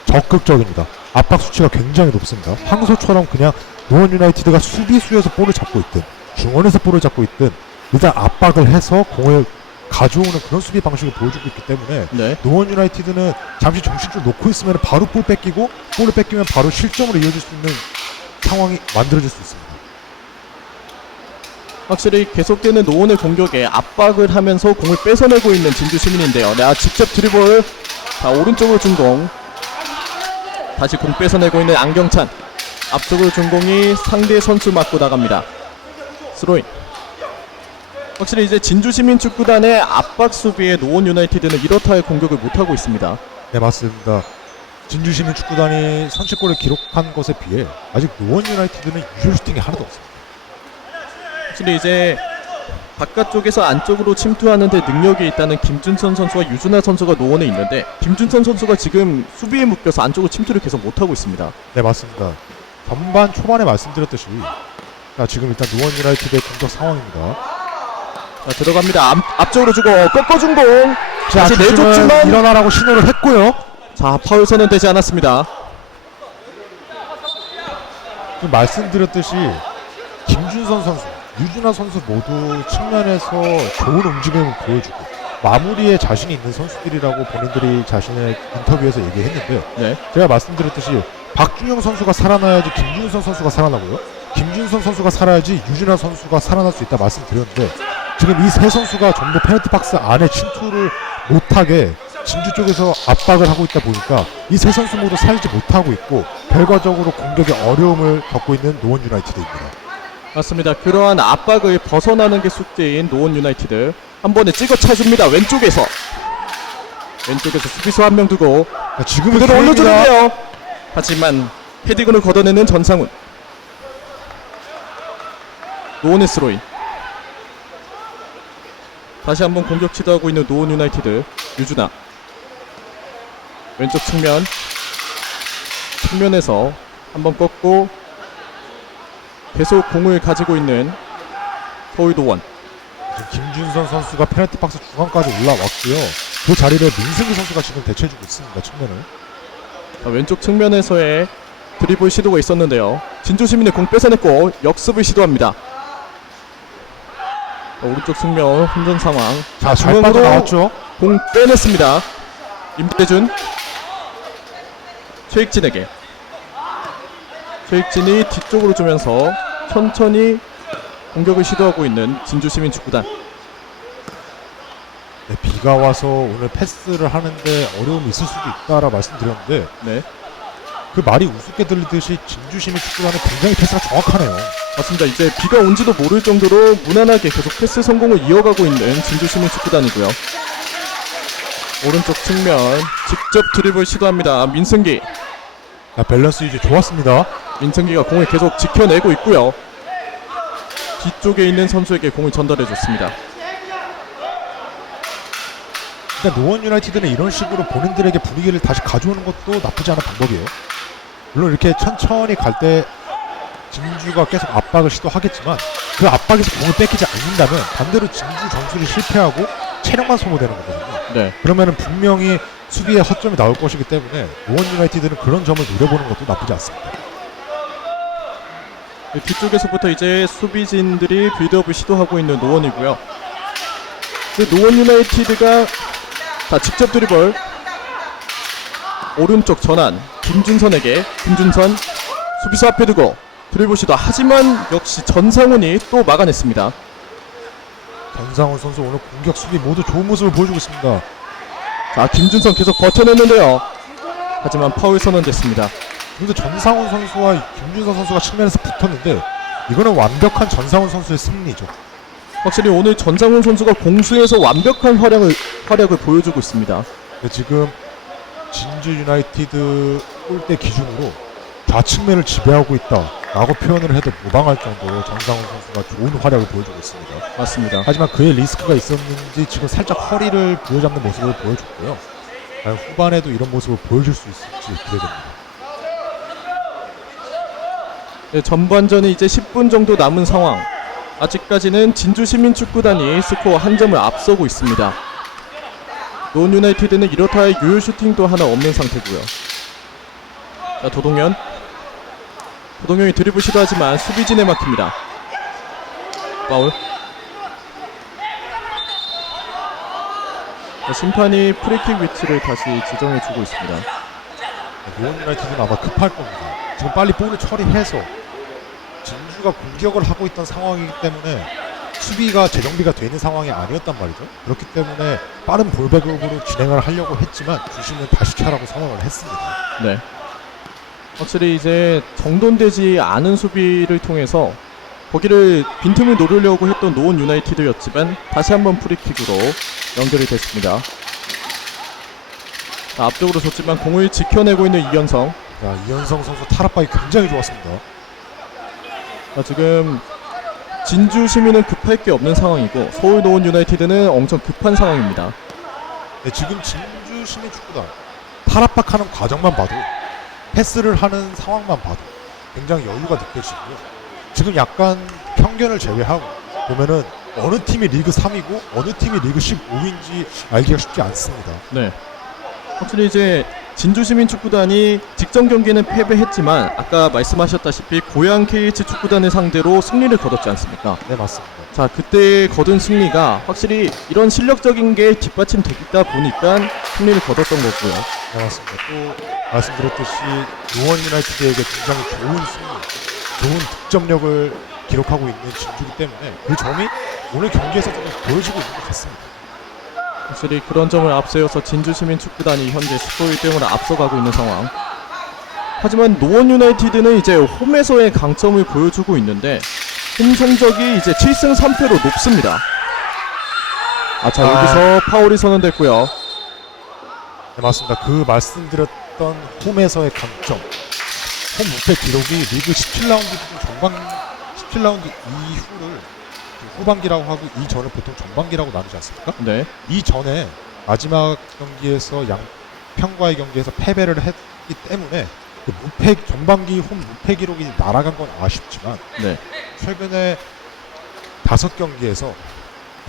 적극적입니다. 압박 수치가 굉장히 높습니다. 황소처럼 그냥 노원 유나이티드가 수비수에서 볼을 잡고 있든 중원에서 볼을 잡고 있든 일단 압박을 해서 공을 가져오는 그런 수비 방식을 보여주고 있기 때문에 네. 노원 유나이티드는 잠시 정신줄 놓고 있으면 바로 볼을 뺏기면 바로 실점으로 이어질 수 있는 상황이 만들어질 수 있습니다. 확실히 계속되는 노원의 공격에 압박을 하면서 공을 뺏어내고 있는 진주 시민인데요. 네, 직접 드리블. 자, 오른쪽으로 준 공. 다시 공 뺏어내고 있는 안경찬. 앞쪽으로 준 공이 상대 선수 맞고 나갑니다. 스로인. 확실히 이제 진주 시민축구단의 압박 수비에 노원 유나이티드는 이렇다의 공격을 못하고 있습니다. 네, 맞습니다. 진주 시민축구단이 선취골을 기록한 것에 비해 아직 노원 유나이티드는 유효 슈팅이 하나도 없습니다. 확실히 이제 바깥쪽에서 안쪽으로 침투하는 데 능력이 있다는 김준선 선수와 유준하 선수가 노원에 있는데 김준선 선수가 지금 수비에 묶여서 안쪽으로 침투를 계속 못하고 있습니다. 네, 맞습니다. 전반 초반에 말씀드렸듯이 지금 일단 노원 유나이티드의 공격 상황입니다. 자, 들어갑니다. 앞쪽으로 주고 꺾어준 공. 자, 다시 주심은 내줬지만 일어나라고 신호를 했고요. 자, 파울 선언되지 않았습니다. 지금 말씀드렸듯이 김준선 선수, 유준하 선수 모두 측면에서 좋은 움직임을 보여주고 마무리에 자신이 있는 선수들이라고 본인들이 자신의 인터뷰에서 얘기했는데요. 네. 제가 말씀드렸듯이 박준영 선수가 살아나야지 김준선 선수가 살아나고요. 김준선 선수가 살아야지 유준하 선수가 살아날 수 있다 말씀드렸는데 지금 이 세 선수가 전부 페널티 박스 안에 침투를 못하게 진주 쪽에서 압박을 하고 있다 보니까 이 세 선수 모두 살지 못하고 있고 결과적으로 공격에 어려움을 겪고 있는 노원 유나이티드입니다. 맞습니다. 그러한 압박을 벗어나는 게 숙제인 노원 유나이티드. 한 번에 찍어 차줍니다. 왼쪽에서 수비수 한 명 두고 지금은 그대로 기회입니다. 올려주는데요. 하지만 헤딩을 걷어내는 전상훈. 노원의 스로인. 다시 한번 공격 시도하고 있는 노원 유나이티드. 유준하. 왼쪽 측면에서 한번 꺾고 계속 공을 가지고 있는 서울 노원. 김준선 선수가 페널티 박스 중앙까지 올라왔고요. 그 자리를 민승기 선수가 지금 대체해주고 있습니다. 측면을. 자, 왼쪽 측면에서의 드리블 시도가 있었는데요. 진주 시민의 공 뺏어냈고 역습을 시도합니다. 자, 오른쪽 측면 혼전 상황. 자, 잘 빠져나왔죠. 공 빼냈습니다. 임대준. 최익진에게. 최익진이 뒤쪽으로 주면서 천천히 공격을 시도하고 있는 진주 시민축구단. 네, 비가 비가 와서 오늘 패스를 하는데 어려움이 있을 수도 있다라 말씀드렸는데 네, 그 말이 우습게 들리듯이 진주 시민 축구단은 굉장히 패스가 정확하네요. 맞습니다. 이제 비가 온지도 모를 정도로 무난하게 계속 패스 성공을 이어가고 있는 진주 시민 축구단이고요. 오른쪽 측면 직접 드리블 시도합니다. 민승기. 자, 밸런스 이제 좋았습니다. 민승기가 공을 계속 지켜내고 있고요. 뒤쪽에 있는 선수에게 공을 전달해 줬습니다. 일단 노원 유나이티드는 이런 식으로 본인들에게 분위기를 다시 가져오는 것도 나쁘지 않은 방법이에요. 물론 이렇게 천천히 갈 때 진주가 계속 압박을 시도하겠지만 그 압박에서 공을 뺏기지 않는다면 반대로 진주 전술이 실패하고 체력만 소모되는 거거든요. 네, 그러면은 분명히 수비에 허점이 나올 것이기 때문에 노원 유나이티드는 그런 점을 노려보는 것도 나쁘지 않습니다. 뒤쪽에서부터 이제 수비진들이 빌드업을 시도하고 있는 노원이고요. 노원 유나이티드가 자 직접 드리블 오른쪽 전환 김준선에게 김준선 수비수 앞에 두고 드리블 시도 하지만 역시 전상훈이 또 막아냈습니다. 전상훈 선수 오늘 공격 수비 모두 좋은 모습을 보여주고 있습니다. 자 김준선 계속 버텨냈는데요. 하지만 파울 선언됐습니다. 그래도 전상훈 선수와 김준선 선수가 측면에서 붙었는데 이거는 완벽한 전상훈 선수의 승리죠. 확실히 오늘 전상훈 선수가 공수에서 완벽한 활약을 보여주고 있습니다. 근데 지금 진주 유나이티드 골대 기준으로 좌측면을 지배하고 있다라고 표현을 해도 무방할 정도로 전상훈 선수가 좋은 활약을 보여주고 있습니다. 맞습니다. 하지만 그의 리스크가 있었는지 지금 살짝 허리를 부여잡는 모습을 보여줬고요. 과연 후반에도 이런 모습을 보여줄 수 있을지 기대됩니다. 네, 전반전이 이제 10분 정도 남은 상황. 아직까지는 진주시민축구단이 스코어 한 점을 앞서고 있습니다. 노원 유나이티드는 이렇다 할 유효 슈팅도 하나 없는 상태고요. 자 도동현이 드리블 시도하지만 수비진에 막힙니다. 파울. 자, 심판이 프리킥 위치를 다시 지정해주고 있습니다. 노원 유나이티드는 아마 급할 겁니다. 지금 빨리 볼을 처리해서 진주가 공격을 하고 있던 상황이기 때문에 수비가 재정비가 되는 상황이 아니었단 말이죠. 그렇기 때문에 빠른 볼백업으로 진행을 하려고 했지만 주심은 다시 켜라고 선언을 했습니다. 네. 확실히 이제 정돈되지 않은 수비를 통해서 거기를 빈틈을 노리려고 했던 노원 유나이티드였지만 다시 한번 프리킥으로 연결이 됐습니다. 자, 앞쪽으로 줬지만 공을 지켜내고 있는 이현성. 자, 이현성 선수 탈압박이 굉장히 좋았습니다. 자, 지금 진주 시민은 급할 게 없는 상황이고 서울 노원 유나이티드는 엄청 급한 상황입니다. 네, 지금 진주 시민축구단 탈압박하는 과정만 봐도 패스를 하는 상황만 봐도 굉장히 여유가 느껴지고요. 지금 약간 편견을 제외하고 보면은 어느 팀이 리그 3이고 어느 팀이 리그 15인지 알기가 쉽지 않습니다. 네. 확실히 이제 진주시민축구단이 직전 경기는 패배했지만 아까 말씀하셨다시피 고양 KH 축구단을 상대로 승리를 거뒀지 않습니까? 네, 맞습니다. 자, 그때 거둔 승리가 확실히 이런 실력적인 게 뒷받침되다 보니까 승리를 거뒀던 거고요. 네, 맞습니다. 또 말씀드렸듯이 노원 유나이티드에게 굉장히 좋은 승리, 좋은 득점력을 기록하고 있는 진주기 때문에 그 점이 오늘 경기에서 좀 보여지고 있는 것 같습니다. 확실히 그런 점을 앞세워서 진주시민축구단이 현재 스코어 1대0으로 앞서가고 있는 상황. 하지만 노원 유나이티드는 이제 홈에서의 강점을 보여주고 있는데 홈 성적이 이제 7승 3패로 높습니다. 자, 여기서 파울이 선언됐고요. 네, 맞습니다. 그 말씀드렸던 홈에서의 강점, 홈 무패 기록이 리그 17라운드 전반 17라운드 이후를 후반기라고 하고 이 전을 보통 전반기라고 나누지 않습니까? 네. 이 전에 마지막 경기에서 양평과의 경기에서 패배를 했기 때문에 그 무패 전반기 홈 무패 기록이 날아간 건 아쉽지만 네. 최근에 5경기에서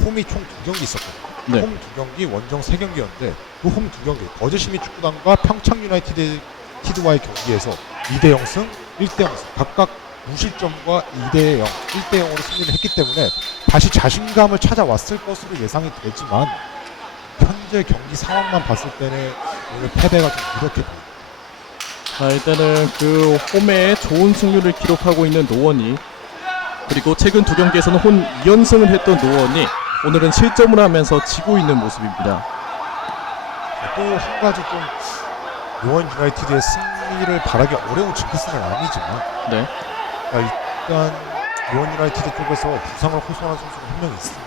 홈이 총 2경기 있었거든요. 네. 홈 2경기, 원정 3경기였는데 그 홈 2경기 거제시민축구단과 평창 유나이티드와의 경기에서 2대 0승, 1대 0승 각각 무실점과 2대 0, 1대 0으로 승리를 했기 때문에 다시 자신감을 찾아왔을 것으로 예상이 되지만 현재 경기 상황만 봤을 때는 오늘 패배가 좀 이렇게 보입니다. 자, 일단은 그 홈에 좋은 승률을 기록하고 있는 노원이, 그리고 최근 2경기에서는 홈 2연승을 했던 노원이 오늘은 실점을 하면서 지고 있는 모습입니다. 또 한 가지 좀 노원 유나이티드의 승리를 바라기 어려운 징크스는 아니지만 네. 일단 노원 유나이티드 쪽에서 부상을 호소하는 선수가 한 명 있습니다.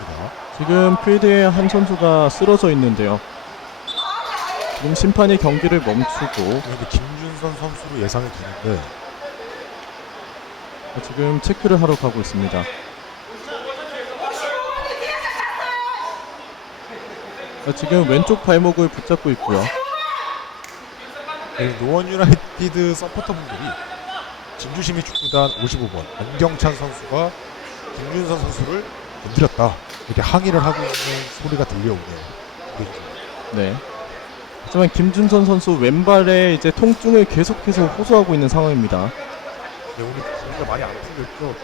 지금 필드에 한 선수가 쓰러져 있는데요. 지금 심판이 경기를 멈추고 근데 김준선 선수로 예상이 되는데 지금 체크를 하러 가고 있습니다. 지금 왼쪽 발목을 붙잡고 있고요. 노원 유나이티드 서포터분들이 진주시민 축구단 55번 안경찬 선수가 김준선 선수를 건드렸다 이렇게 항의를 하고 있는 소리가 들려오네요. 네. 하지만 김준선 선수 왼발에 이제 통증을 계속해서 호소하고 있는 상황입니다. 네, 오늘 진짜 많이 안 풀렸죠.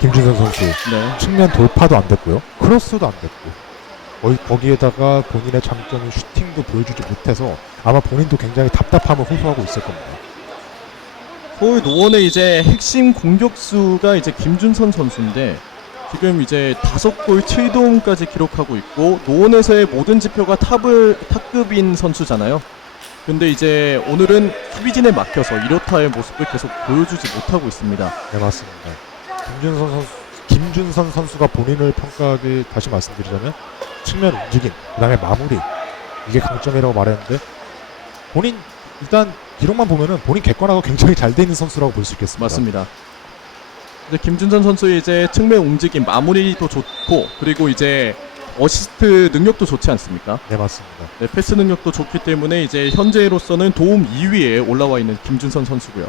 김준선 선수 네. 측면 돌파도 안 됐고요. 크로스도 안 됐고 거기에다가 본인의 장점인 슈팅도 보여주지 못해서 아마 본인도 굉장히 답답함을 호소하고 있을 겁니다. 서울 노원의 이제 핵심 공격수가 이제 김준선 선수인데 지금 이제 5골 7도움까지 기록하고 있고 노원에서의 모든 지표가 탑급인 선수잖아요. 근데 이제 오늘은 수비진에 막혀서 이렇다의 모습을 계속 보여주지 못하고 있습니다. 네, 맞습니다. 김준선 선수가 본인을 평가하기 다시 말씀드리자면 측면 움직임, 그 다음에 마무리 이게 강점이라고 말했는데 본인 일단 기록만 보면은 본인 객관화가 굉장히 잘 돼 있는 선수라고 볼 수 있겠습니다. 맞습니다. 근데 김준선 선수의 이제 측면 움직임, 마무리도 좋고 그리고 이제 어시스트 능력도 좋지 않습니까? 네, 맞습니다. 네, 패스 능력도 좋기 때문에 이제 현재로서는 도움 2위에 올라와 있는 김준선 선수고요.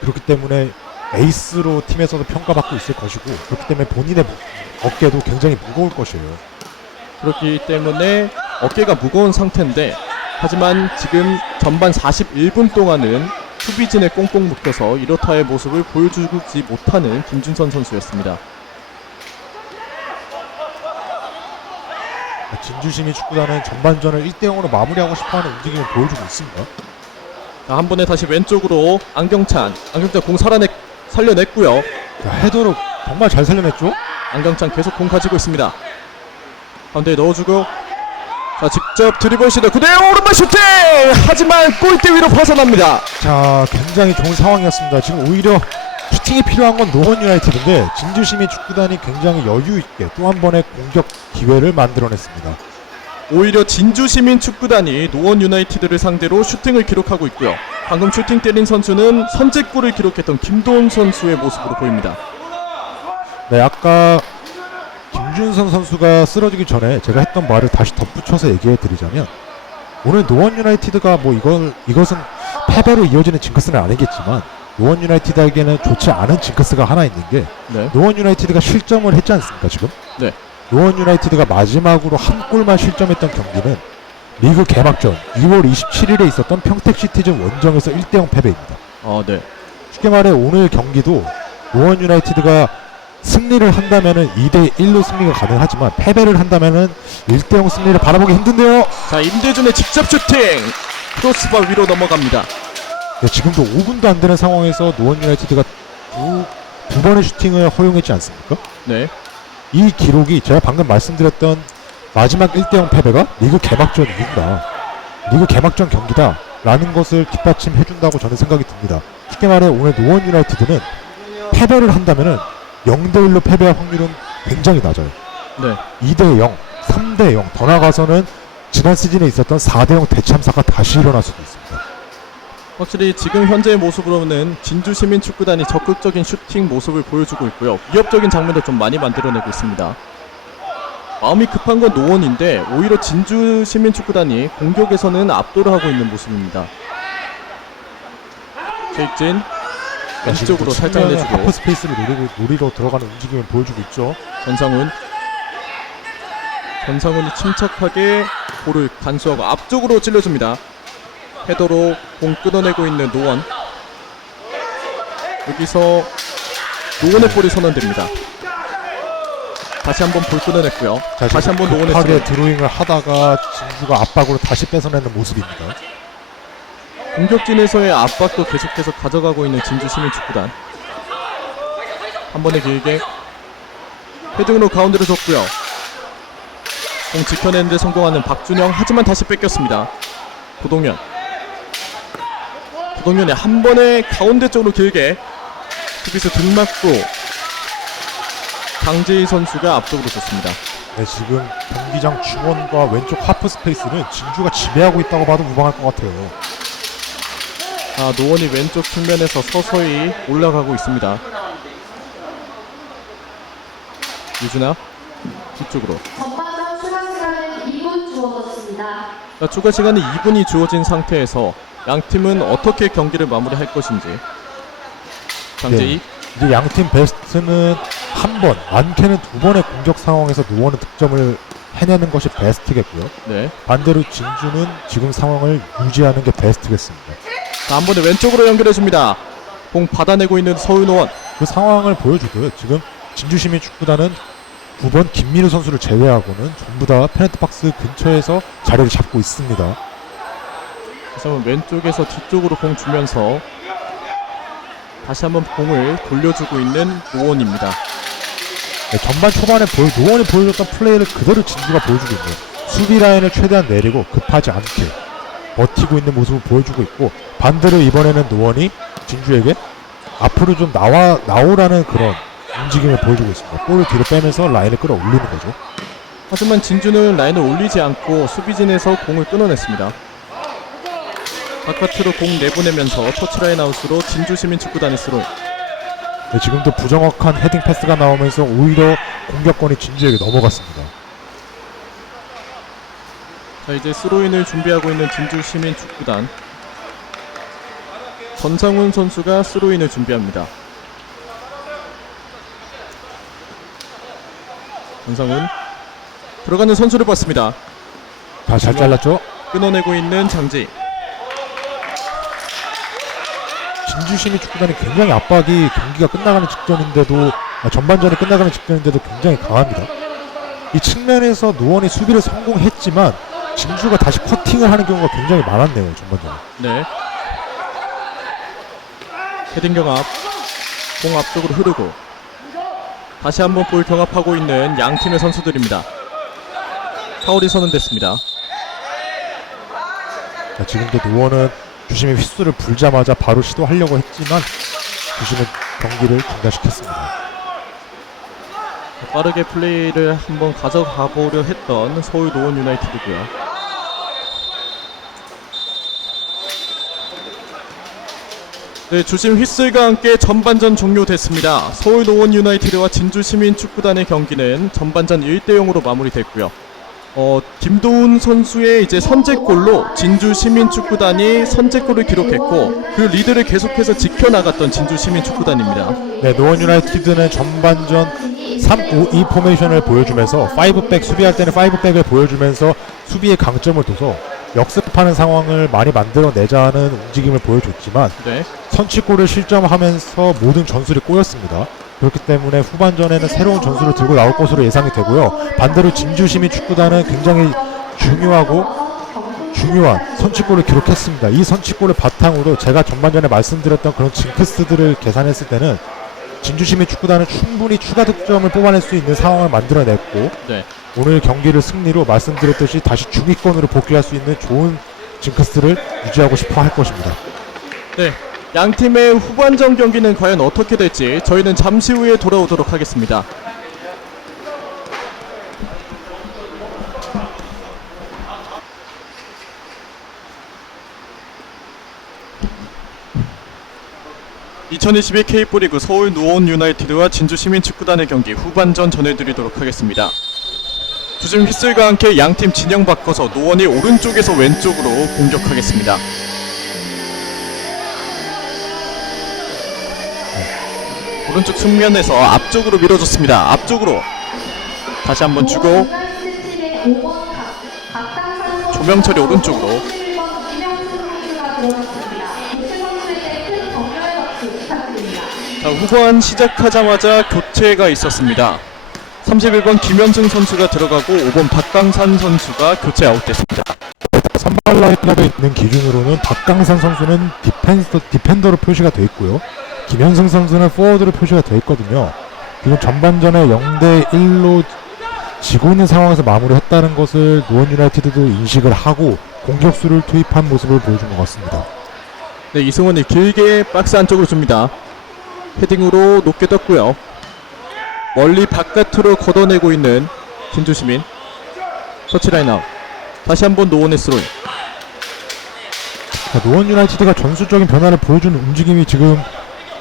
그렇기 때문에 에이스로 팀에서도 평가받고 있을 것이고 그렇기 때문에 본인의 어깨도 굉장히 무거울 것이에요. 그렇기 때문에 어깨가 무거운 상태인데 하지만 지금 전반 41분 동안은 수비진에 꽁꽁 묶여서 이렇다의 모습을 보여주지 못하는 김준선 선수였습니다. 진주시민 축구단은 전반전을 1대0으로 마무리하고 싶어하는 움직임을 보여주고 있습니다. 자, 한 번에 다시 왼쪽으로 안경찬 공 살려냈고요. 자, 헤더로 정말 잘 살려냈죠? 안경찬 계속 공 가지고 있습니다. 가운데 넣어주고 자 직접 드리블 시도 그대로 오른발 슈팅! 하지만 골대 위로 벗어납니다. 자, 굉장히 좋은 상황이었습니다. 지금 오히려 슈팅이 필요한 건 노원 유나이티드인데 진주시민 축구단이 굉장히 여유 있게 또 한 번의 공격 기회를 만들어냈습니다. 오히려 진주시민 축구단이 노원 유나이티드를 상대로 슈팅을 기록하고 있고요. 방금 슈팅 때린 선수는 선제골을 기록했던 김도훈 선수의 모습으로 보입니다. 네, 아까 김준선 선수가 쓰러지기 전에 제가 했던 말을 다시 덧붙여서 얘기해 드리자면 오늘 노원 유나이티드가 뭐 이것은 패배로 이어지는 징크스는 아니겠지만 노원 유나이티드에게는 좋지 않은 징크스가 하나 있는 게 네. 노원 유나이티드가 실점을 했지 않습니까 지금? 네. 노원 유나이티드가 마지막으로 한 골만 실점했던 경기는 리그 개막전 2월 27일에 있었던 평택시티즌 원정에서 1대0 패배입니다. 네. 쉽게 말해 오늘 경기도 노원 유나이티드가 승리를 한다면은 2대1로 승리가 가능하지만 패배를 한다면은 1대0 승리를 바라보기 힘든데요. 자 임대준의 직접 슈팅 크로스바 위로 넘어갑니다. 네, 지금도 5분도 안 되는 상황에서 노원 유나이티드가 두 번의 슈팅을 허용했지 않습니까? 네. 이 기록이 제가 방금 말씀드렸던 마지막 1대0 패배가 리그 개막전 이긴다, 리그 개막전 경기다 라는 것을 뒷받침해준다고 저는 생각이 듭니다. 쉽게 말해 오늘 노원 유나이티드는 패배를 한다면은 0대1로 패배할 확률은 굉장히 낮아요. 네. 2대0, 3대0 더 나가서는 지난 시즌에 있었던 4대0 대참사가 다시 일어날 수도 있습니다. 확실히 지금 현재의 모습으로는 진주시민 축구단이 적극적인 슈팅 모습을 보여주고 있고요. 위협적인 장면도 좀 많이 만들어내고 있습니다. 마음이 급한 건 노원인데 오히려 진주시민 축구단이 공격에서는 압도를 하고 있는 모습입니다. 최익진 왼쪽으로 살짝 내주고 하프 스페이스를 노리러 들어가는 움직임을 보여주고 있죠. 전상훈이 침착하게 볼을 간수하고 앞쪽으로 찔러줍니다. 헤더로 공 끊어내고 있는 노원. 여기서 노원의 볼이 선언됩니다. 다시 한번 볼 끊어냈고요. 다시 한번 노원의 급하게 수비. 드로잉을 하다가 진주가 압박으로 다시 뺏어내는 모습입니다. 공격진에서의 압박도 계속해서 가져가고 있는 진주시민 축구단. 한 번에 길게 헤딩으로 가운데로 줬고요. 공 지켜내는데 성공하는 박준영. 하지만 다시 뺏겼습니다. 고동현이 한 번에 가운데 쪽으로 길게 수비수 등 맞고 강재희 선수가 앞쪽으로 줬습니다. 네, 지금 경기장 중원과 왼쪽 하프 스페이스는 진주가 지배하고 있다고 봐도 무방할 것 같아요. 노원이 왼쪽 측면에서 서서히 올라가고 있습니다. 유준아 뒤쪽으로. 전반전 추가 시간은 2분 주어졌습니다. 추가 시간이 2분이 주어진 상태에서 양 팀은 어떻게 경기를 마무리할 것인지. 강재희. 이제 양팀 베스트는 한 번, 많게는 두 번의 공격 상황에서 노원은 득점을 해내는 것이 베스트겠고요. 네. 반대로 진주는 지금 상황을 유지하는 게 베스트겠습니다. 한 번에 왼쪽으로 연결해줍니다. 공 받아내고 있는 서울노원. 그 상황을 보여주고요. 지금 진주시민축구단은 9번 김민우 선수를 제외하고는 전부 다 페널티 박스 근처에서 자리를 잡고 있습니다. 그래서 왼쪽에서 뒤쪽으로 공 주면서 다시 한번 공을 돌려주고 있는 노원입니다. 네, 전반 초반에 노원이 보여줬던 플레이를 그대로 진주가 보여주고 있네요. 수비 라인을 최대한 내리고 급하지 않게 버티고 있는 모습을 보여주고 있고, 반대로 이번에는 노원이 진주에게 앞으로 좀 나오라는 그런 움직임을 보여주고 있습니다. 볼을 뒤로 빼면서 라인을 끌어올리는 거죠. 하지만 진주는 라인을 올리지 않고 수비진에서 공을 끊어냈습니다. 바깥으로 공 내보내면서 터치라인 아웃으로 진주시민축구단이 스로인. 네, 지금도 부정확한 헤딩 패스가 나오면서 오히려 공격권이 진주에게 넘어갔습니다. 자, 이제 스로인을 준비하고 있는 진주시민축구단. 전상훈 선수가 스로인을 준비합니다. 전상훈 들어가는 선수를 봤습니다. 다 잘 잘랐죠? 끊어내고 있는 장지. 진주시민축구단이 굉장히 압박이 경기가 끝나가는 직전인데도 전반전이 끝나가는 직전인데도 굉장히 강합니다. 이 측면에서 노원이 수비를 성공했지만 진주가 다시 커팅을 하는 경우가 굉장히 많았네요. 전반전에. 네. 헤딩 경합. 공 앞쪽으로 흐르고 다시 한번 볼 경합하고 있는 양 팀의 선수들입니다. 파울이 선언됐습니다. 자, 지금도 노원은 주심의 휘슬을 불자마자 바로 시도하려고 했지만 주심은 경기를 중단시켰습니다. 빠르게 플레이를 한번 가져가 보려 했던 서울 노원 유나이티드고요. 네, 주심 휘슬과 함께 전반전 종료됐습니다. 서울 노원 유나이티드와 진주 시민축구단의 경기는 전반전 1대0으로 마무리됐고요. 김도훈 선수의 이제 선제골로 진주 시민축구단이 선제골을 기록했고, 그 리드를 계속해서 지켜나갔던 진주 시민축구단입니다. 네, 노원 유나이티드는 전반전 3-5-2 포메이션을 보여주면서 5백, 수비할 때는 5백을 보여주면서 수비의 강점을 둬서 역습하는 상황을 많이 만들어내자는 움직임을 보여줬지만 네. 선취골을 실점하면서 모든 전술이 꼬였습니다. 그렇기 때문에 후반전에는 새로운 전술을 들고 나올 것으로 예상이 되고요. 반대로 진주시민축구단은 굉장히 중요한 선취골을 기록했습니다. 이 선취골을 바탕으로 제가 전반전에 말씀드렸던 그런 징크스들을 계산했을 때는 진주시민축구단은 충분히 추가 득점을 뽑아낼 수 있는 상황을 만들어냈고, 네. 오늘 경기를 승리로 말씀드렸듯이 다시 중위권으로 복귀할 수 있는 좋은 징크스를 유지하고 싶어 할 것입니다. 네. 양 팀의 후반전 경기는 과연 어떻게 될지 저희는 잠시 후에 돌아오도록 하겠습니다. (2022) K리그 서울 노원 유나이티드와 진주 시민축구단의 경기 후반전 전해드리도록 하겠습니다. 주심 휘슬과 함께 양팀 진영 바꿔서 노원이 오른쪽에서 왼쪽으로 공격하겠습니다. 오른쪽 측면에서 앞쪽으로 밀어줬습니다. 앞쪽으로 다시 한번 주고 조명철이 오른쪽으로. 자, 후반 시작하자마자 교체가 있었습니다. 31번 김현승 선수가 들어가고 5번 박강산 선수가 교체 아웃됐습니다. 선발 라인업에 있는 기준으로는 박강산 선수는 디펜더로 표시가 되어 있고요. 김현승 선수는 포워드로 표시가 되어 있거든요. 지금 전반전에 0대1로 지고 있는 상황에서 마무리했다는 것을 노원 유나이티드도 인식을 하고 공격수를 투입한 모습을 보여준 것 같습니다. 네, 이승원이 길게 박스 안쪽으로 줍니다. 헤딩으로 높게 떴고요. 멀리 바깥으로 걷어내고 있는 진주시민. 터치라인 아웃. 다시 한번 노원의 스로잉. 자, 노원 유나이티드가 전술적인 변화를 보여주는 움직임이 지금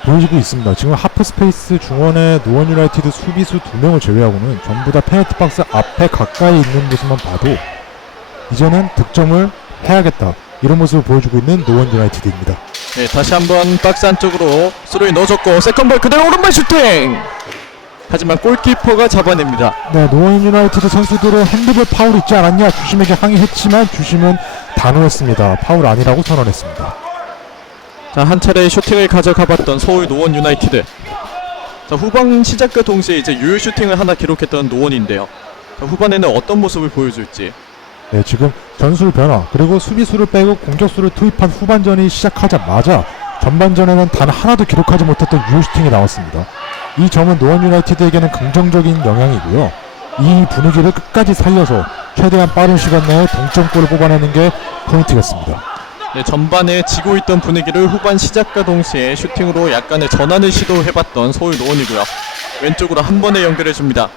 보여지고 있습니다. 지금 하프 스페이스 중원에 노원 유나이티드 수비수 2명을 제외하고는 전부 다 페널티 박스 앞에 가까이 있는 모습만 봐도 이제는 득점을 해야겠다, 이런 모습을 보여주고 있는 노원 유나이티드입니다. 네, 다시 한번 박스 안쪽으로 스로잉 넣어줬고 세컨볼 그대로 오른발 슈팅. 하지만 골키퍼가 잡아냅니다. 네, 노원 유나이티드 선수들은 핸드볼 파울 있지 않았냐 주심에게 항의했지만 주심은 단호했습니다. 파울 아니라고 선언했습니다. 자, 한 차례 슈팅을 가져가봤던 서울 노원 유나이티드. 자, 후반 시작과 동시에 이제 유효 슈팅을 하나 기록했던 노원인데요. 자, 후반에는 어떤 모습을 보여줄지. 네, 지금 전술 변화 그리고 수비수를 빼고 공격수를 투입한 후반전이 시작하자마자 전반전에는 단 하나도 기록하지 못했던 유효 슈팅이 나왔습니다. 이 점은 노원 유나이티드에게는 긍정적인 영향이고요. 이 분위기를 끝까지 살려서 최대한 빠른 시간 내에 동점골을 뽑아내는 게 포인트겠습니다. 네, 전반에 지고 있던 분위기를 후반 시작과 동시에 슈팅으로 약간의 전환을 시도해봤던 서울 노원이고요. 왼쪽으로 한 번에 연결해줍니다.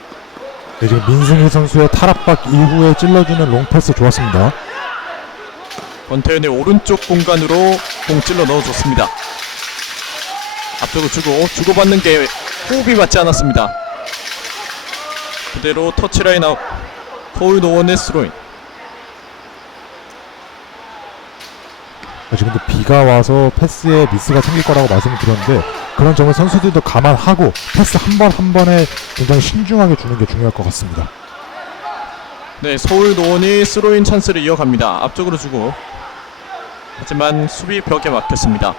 네, 지금 민승희 선수의 탈압박 이후에 찔러주는 롱패스 좋았습니다. 권태현의 오른쪽 공간으로 공 찔러 넣어줬습니다. 앞쪽으로 주고받는 게 호흡이 맞지 않았습니다. 그대로 터치라인 아웃. 서울 노원의 스로인. 지금도 비가 와서 패스에 미스가 생길 거라고 말씀을 드렸는데 그런 점을 선수들도 감안하고 패스 한 번 한 번에 굉장히 신중하게 주는 게 중요할 것 같습니다. 네, 서울 노원이 스로인 찬스를 이어갑니다. 앞쪽으로 주고 하지만 수비 벽에 막혔습니다.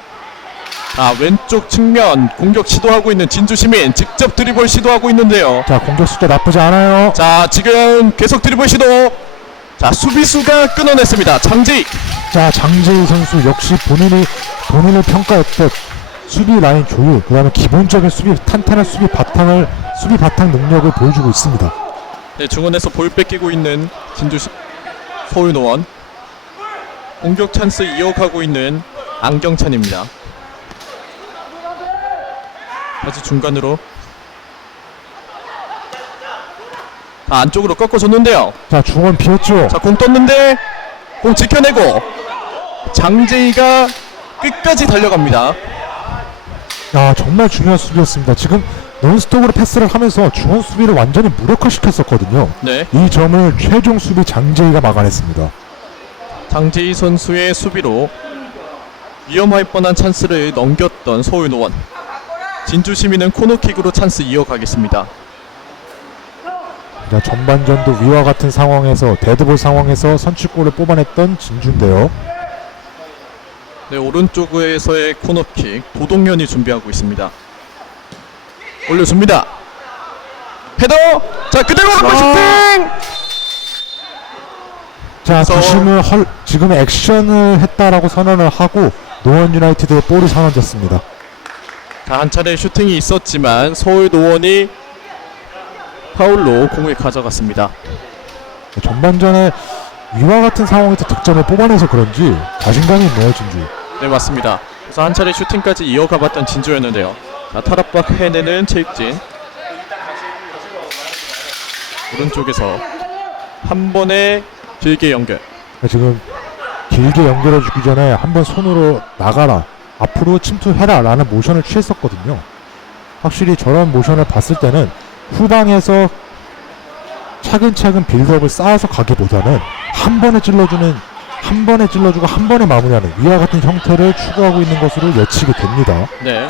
자, 왼쪽 측면 공격 시도하고 있는 진주시민 직접 드리블 시도하고 있는데요. 자, 공격 숫자 나쁘지 않아요. 자, 지금 계속 드리블 시도. 자, 수비수가 끊어냈습니다. 장지. 자, 장재희 선수 역시 본인을 평가했듯 수비 라인 조율, 그 다음에 기본적인 탄탄한 수비 바탕 능력을 보여주고 있습니다. 네, 중원에서 볼 뺏기고 있는 서울 노원. 공격 찬스 이어가고 있는 안경찬입니다. 다시 중간으로. 자, 안쪽으로 꺾어줬는데요. 자, 중원 비었죠. 자, 공 떴는데 공 지켜내고 장재희가 끝까지 달려갑니다. 야, 정말 중요한 수비였습니다. 지금 논스톱으로 패스를 하면서 중원 수비를 완전히 무력화시켰었거든요. 네, 이 점을 최종 수비 장재희가 막아냈습니다. 장재희 선수의 수비로 위험할 뻔한 찬스를 넘겼던 서울 노원. 진주시민은 코너킥으로 찬스 이어가겠습니다. 자, 전반전도 위와 같은 상황에서 데드볼 상황에서 선취골을 뽑아냈던 진주인데요. 네, 오른쪽에서의 코너킥 도동현이 준비하고 있습니다. 올려줍니다. 헤더. 자, 그대로 오른발 슈팅. 자, 주심을 지금 액션을 했다라고 선언을 하고 노원 유나이티드의 볼이 선언됐습니다. 자, 한 차례 슈팅이 있었지만 서울 노원이 파울로 공을 가져갔습니다. 전반전에 위와 같은 상황에서 득점을 뽑아내서 그런지 자신감이 있네요, 진주. 네, 맞습니다. 그래서 한 차례 슈팅까지 이어가봤던 진주였는데요. 자, 탈압박 해내는 체육진. 오른쪽에서 한 번에 길게 연결. 지금 길게 연결해주기 전에 한번 손으로 나가라, 앞으로 침투해라 라는 모션을 취했었거든요. 확실히 저런 모션을 봤을 때는 후방에서 차근차근 빌드업을 쌓아서 가기보다는 한 번에 찔러주고 한 번에 마무리하는 위와 같은 형태를 추구하고 있는 것으로 예측이 됩니다. 네,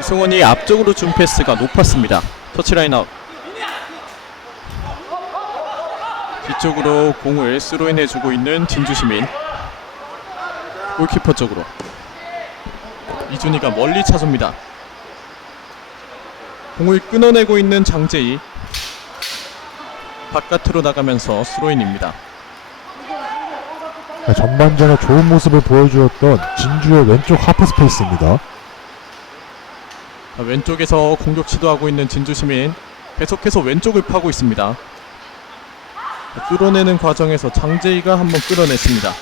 이승원이 앞쪽으로 준 패스가 높았습니다. 터치라인 아웃. 뒤쪽으로 공을 스로인해주고 있는 진주시민. 골키퍼 쪽으로 이준희가 멀리 차줍니다. 공을 끊어내고 있는 장재희. 바깥으로 나가면서 스로인입니다. 전반전에 좋은 모습을 보여주었던 진주의 왼쪽 하프 스페이스입니다. 자, 왼쪽에서 공격 시도하고 있는 진주시민 계속해서 왼쪽을 파고 있습니다. 자, 뚫어내는 과정에서 장재희가 한번 끌어냈습니다.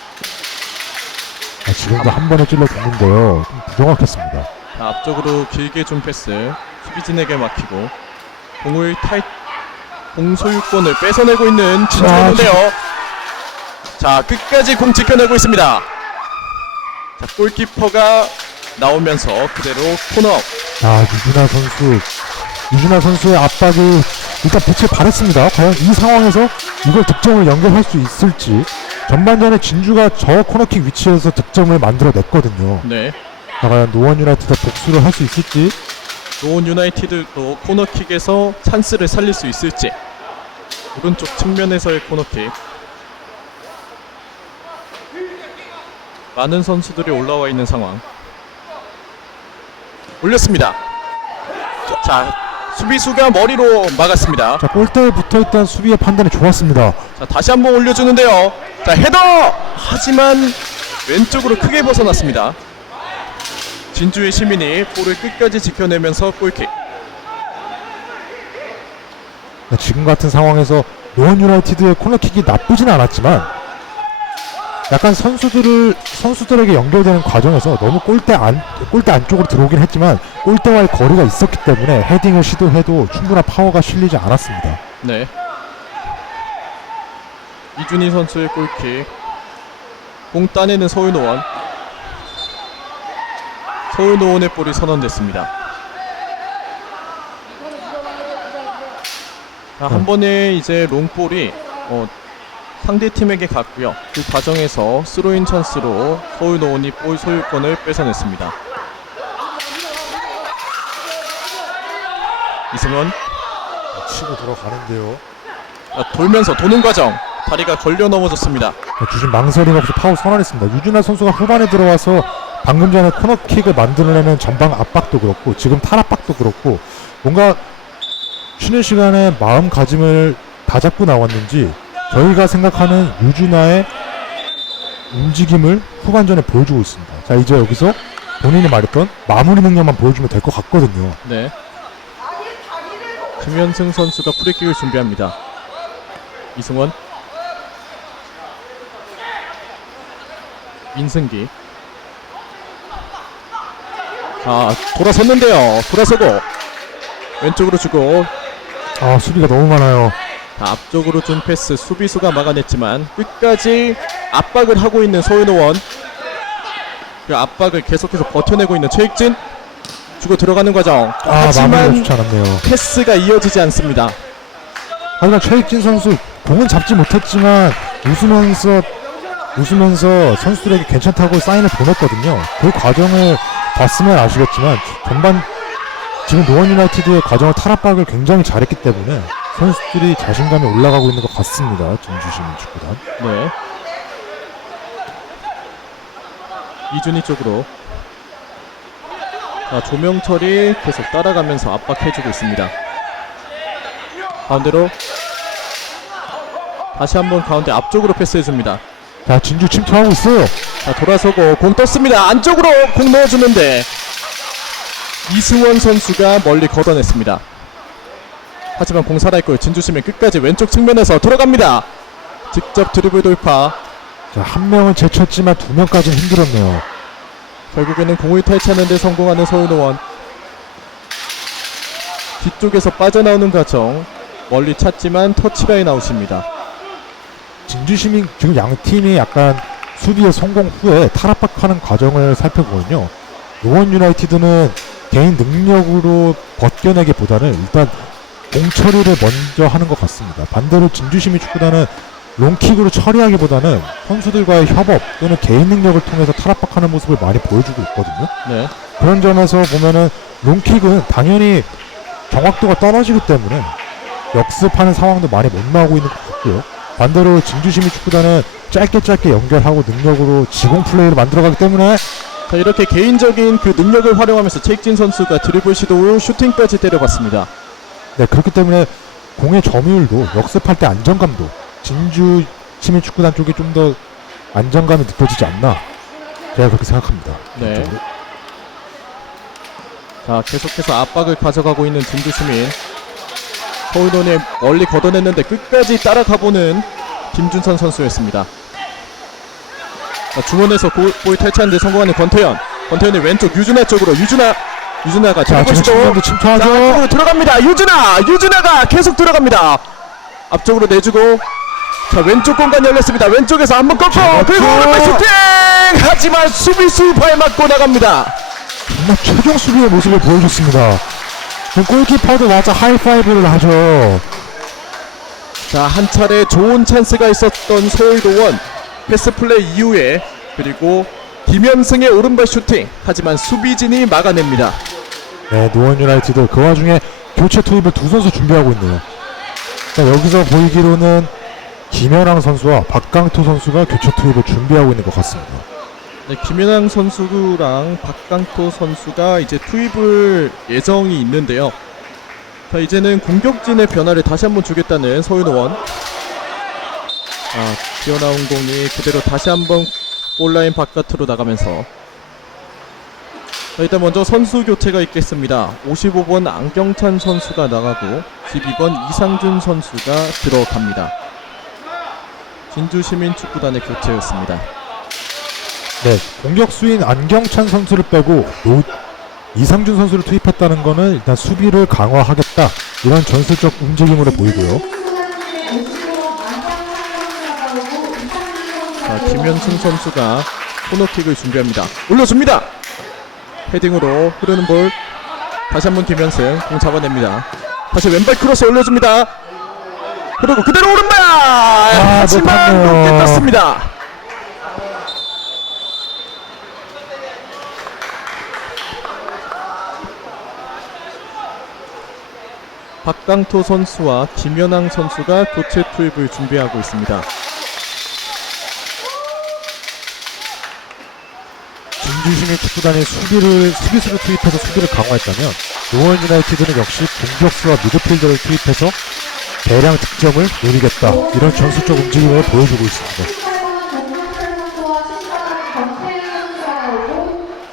지금도 한 번에 찔러 줬는데요. 좀 부정확했습니다. 자, 앞쪽으로 길게 준 패스 수비진에게 막히고 공소유권을 뺏어내고 있는 진주인데요. 자, 끝까지 공 지켜내고 있습니다. 자, 골키퍼가 나오면서 그대로 코너. 유준하 선수의 압박이 일단 빛을 발했습니다. 과연 이 상황에서 이걸 득점을 연결할 수 있을지. 전반전에 진주가 저 코너킥 위치에서 득점을 만들어냈거든요. 네. 과연 노원 유나이티드가 복수를 할 수 있을지. 노원 유나이티드도 코너킥에서 찬스를 살릴 수 있을지. 오른쪽 측면에서의 코너킥. 많은 선수들이 올라와 있는 상황. 올렸습니다. 자, 수비수가 머리로 막았습니다. 자, 골대에 붙어있던 수비의 판단이 좋았습니다. 자, 다시 한번 올려주는데요. 자, 헤더! 하지만 왼쪽으로 크게 벗어났습니다. 진주의 시민이 볼을 끝까지 지켜내면서 골킥. 지금 같은 상황에서 노원 유나이티드의 코너킥이 나쁘진 않았지만 약간 선수들에게 연결되는 과정에서 너무 골대 안쪽으로 들어오긴 했지만 골대와의 거리가 있었기 때문에 헤딩을 시도해도 충분한 파워가 실리지 않았습니다. 네. 이준희 선수의 골킥. 공 따내는 서울노원. 서울노원의 볼이 선언됐습니다. 자, 한 번에 이제 롱볼이 상대팀에게 갔고요. 그 과정에서 스로인 찬스로 서울노원이 볼 소유권을 뺏어냈습니다. 이승원 치고 들어가는데요. 돌면서 도는 과정 다리가 걸려 넘어졌습니다. 주심 망설임 없이 파울 선언했습니다. 유준하 선수가 후반에 들어와서 방금 전에 코너킥을 만들어내는 전방 압박도 그렇고 지금 탈압박도 그렇고 뭔가 쉬는 시간에 마음가짐을 다잡고 나왔는지 저희가 생각하는 유준하의 움직임을 후반전에 보여주고 있습니다. 자, 이제 여기서 본인이 말했던 마무리 능력만 보여주면 될 것 같거든요. 네. 김현승 선수가 프리킥을 준비합니다. 이승원, 민승기. 돌아섰는데요. 돌아서고 왼쪽으로 주고 수비가 너무 많아요. 앞쪽으로 준 패스 수비수가 막아냈지만 끝까지 압박을 하고 있는 서울노원. 그 압박을 계속해서 버텨내고 있는 최익진. 주고 들어가는 과정. 마무리가 하지만 좋지 않았네요. 패스가 이어지지 않습니다. 하지만 최익진 선수 공은 잡지 못했지만 웃으면서 선수들에게 괜찮다고 사인을 보냈거든요. 그 과정을 봤으면 아시겠지만 지금 노원 유나이티드의 과정을 탈압박을 굉장히 잘했기 때문에 선수들이 자신감이 올라가고 있는 것 같습니다. 진주시민 축구단. 네. 이준희 쪽으로. 조명철이 계속 따라가면서 압박해주고 있습니다. 가운데로 다시 한번 가운데 앞쪽으로 패스해줍니다. 자, 진주 침투하고 있어요. 자, 돌아서고 공 떴습니다. 안쪽으로 공 넣어주는데 이승원 선수가 멀리 걷어냈습니다. 하지만 공 살아있고요. 진주시민 끝까지 왼쪽 측면에서 들어갑니다. 직접 드리블 돌파. 자, 한 명은 제쳤지만 두 명까지는 힘들었네요. 결국에는 공을 탈취하는 데 성공하는 서울노원. 뒤쪽에서 빠져나오는 과정 멀리 찼지만 터치라인 아웃입니다. 진주시민 지금 양 팀이 약간 수비의 성공 후에 탈압박하는 과정을 살펴보면요. 노원 유나이티드는 개인 능력으로 벗겨내기보다는 일단 공 처리를 먼저 하는 것 같습니다. 반대로 진주시민 축구단은 롱킥으로 처리하기보다는 선수들과의 협업 또는 개인 능력을 통해서 탈압박하는 모습을 많이 보여주고 있거든요. 네. 그런 점에서 보면은 롱킥은 당연히 정확도가 떨어지기 때문에 역습하는 상황도 많이 못 나오고 있는 것 같고요. 반대로 진주시민 축구단은 짧게 연결하고 능력으로 지공 플레이를 만들어가기 때문에 자, 이렇게 개인적인 그 능력을 활용하면서 최익진 선수가 드리블 시도 후 슈팅까지 때려봤습니다. 네, 그렇기 때문에 공의 점유율도 역습할 때 안정감도 진주 시민 축구단 쪽이 좀 더 안정감이 느껴지지 않나 제가 그렇게 생각합니다. 네. 자, 계속해서 압박을 가져가고 있는 진주시민. 서울도원이 멀리 걷어냈는데 끝까지 따라가보는 김준선 선수였습니다. 자, 중원에서 볼 탈취하는데 성공하는 권태현. 권태현이 왼쪽 유준하 쪽으로. 유준하가 자, 드리블 지금 시도. 측면도 침투하죠. 자, 앞쪽으로 들어갑니다. 유준하가 계속 들어갑니다. 앞쪽으로 내주고. 자, 왼쪽 공간 열렸습니다. 왼쪽에서 한번 꺾고 그리고 오른발 슈팅! 하지만 수비수 발 맞고 나갑니다. 정말 최종 수비의 모습을 보여줬습니다. 지금 골키퍼도 와서 하이파이브를 하죠. 자, 한 차례 좋은 찬스가 있었던 서울도원. 패스 플레이 이후에 그리고 김현승의 오른발 슈팅. 하지만 수비진이 막아냅니다. 네, 노원 유나이티드 그 와중에 교체 투입을 두 선수 준비하고 있네요. 자, 여기서 보이기로는 김연왕 선수와 박강토 선수가 교체 투입을 준비하고 있는 것 같습니다. 네, 김연왕 선수랑 박강토 선수가 이제 투입을 예정이 있는데요. 자, 이제는 공격진의 변화를 다시 한번 주겠다는 서울노원. 튀어나온 공이 그대로 다시 한번 골라인 바깥으로 나가면서, 자, 일단 먼저 선수 교체가 있겠습니다. 55번 안경찬 선수가 나가고 12번 이상준 선수가 들어갑니다. 진주시민축구단의 교체였습니다. 네, 공격수인 안경찬 선수를 빼고 이상준 선수를 투입했다는 것은 일단 수비를 강화하겠다, 이런 전술적 움직임으로 보이고요. 자, 김현승 선수가 코너킥을 준비합니다. 올려줍니다. 헤딩으로 흐르는 볼. 다시 한번 김현승 공 잡아냅니다. 다시 왼발 크로스 올려줍니다. 그리고 그대로 오른발! 하지만 높았네요. 높게 떴습니다. 박강토 선수와 김연왕 선수가 교체 투입을 준비하고 있습니다. 진주시민 축구단이 수비수를 투입해서 수비를 강화했다면 노원 유나이티드는 역시 공격수와 미드필더를 투입해서 대량 득점을 노리겠다, 이런 전술적 움직임을 보여주고 있습니다. 18번 동문철 선수와 14번 권태윤 선수가 나오고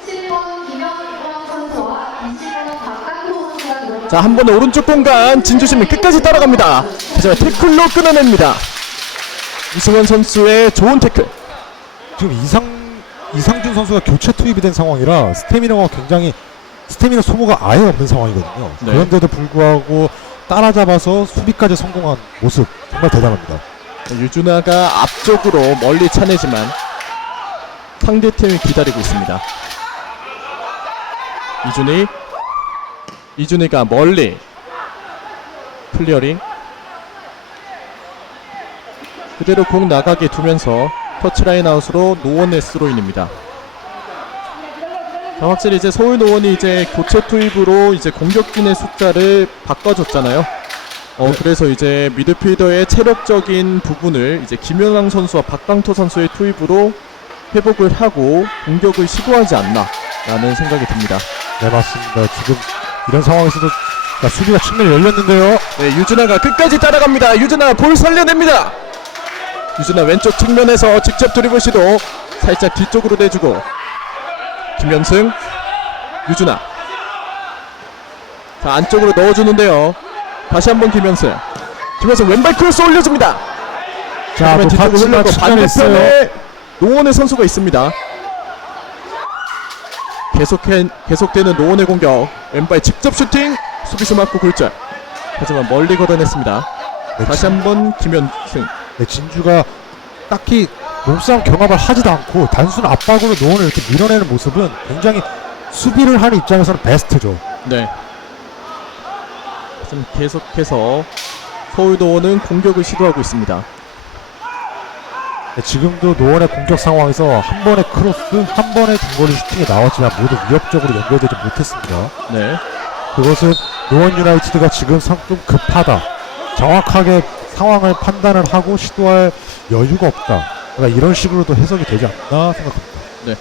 10번 김영광 선수와 20번 박강호 선수가 들어갑니다. 자, 한 번에 오른쪽 공간 진주시민 끝까지 따라갑니다. 하지만 태클로 끊어냅니다. 이승원 선수의 좋은 태클. 지금 이상준 선수가 교체 투입이 된 상황이라 스태미나 소모가 아예 없는 상황이거든요. 네. 그런데도 불구하고 따라잡아서 수비까지 성공한 모습 정말 대단합니다. 유준하가 앞쪽으로 멀리 차내지만 상대팀이 기다리고 있습니다. 이준희가 멀리 클리어링, 그대로 공 나가게 두면서 터치라인 아웃으로 노원의 스로인입니다. 자, 확실히 이제 서울 노원이 이제 교체 투입으로 이제 공격진의 숫자를 바꿔줬잖아요. 그래서 이제 미드필더의 체력적인 부분을 이제 김연왕 선수와 박강토 선수의 투입으로 회복을 하고 공격을 시도하지 않나라는 생각이 듭니다. 네, 맞습니다. 지금 이런 상황에서도 수비가 측면이 열렸는데요. 네, 유준하가 끝까지 따라갑니다. 유준하 볼 살려냅니다. 유준하 왼쪽 측면에서 직접 드리블 시도, 살짝 뒤쪽으로 내주고 김현승, 유준하. 자, 안쪽으로 넣어주는데요. 다시 한번 김현승 왼발 크로스 올려줍니다. 자, 또 뒤쪽으로 파츠가 흘렸고 측면에 있어요. 반대편에 노원의 선수가 있습니다. 계속되는 노원의 공격. 왼발 직접 슈팅, 수비수 맞고 골절. 하지만 멀리 걷어냈습니다. 네, 다시 한번 김현승. 네, 진주가 딱히 몸싸움 경합을 하지도 않고 단순 압박으로 노원을 이렇게 밀어내는 모습은 굉장히 수비를 하는 입장에서는 베스트죠. 네. 지금 계속해서 서울도원은 공격을 시도하고 있습니다. 네, 지금도 노원의 공격 상황에서 한 번의 크로스, 한 번의 중거리 슈팅이 나왔지만 모두 위협적으로 연결되지 못했습니다. 네. 그것은 노원 유나이티드가 지금 좀 급하다, 정확하게 상황을 판단을 하고 시도할 여유가 없다, 그러니까 이런 식으로도 해석이 되지 않나 생각합니다. 네.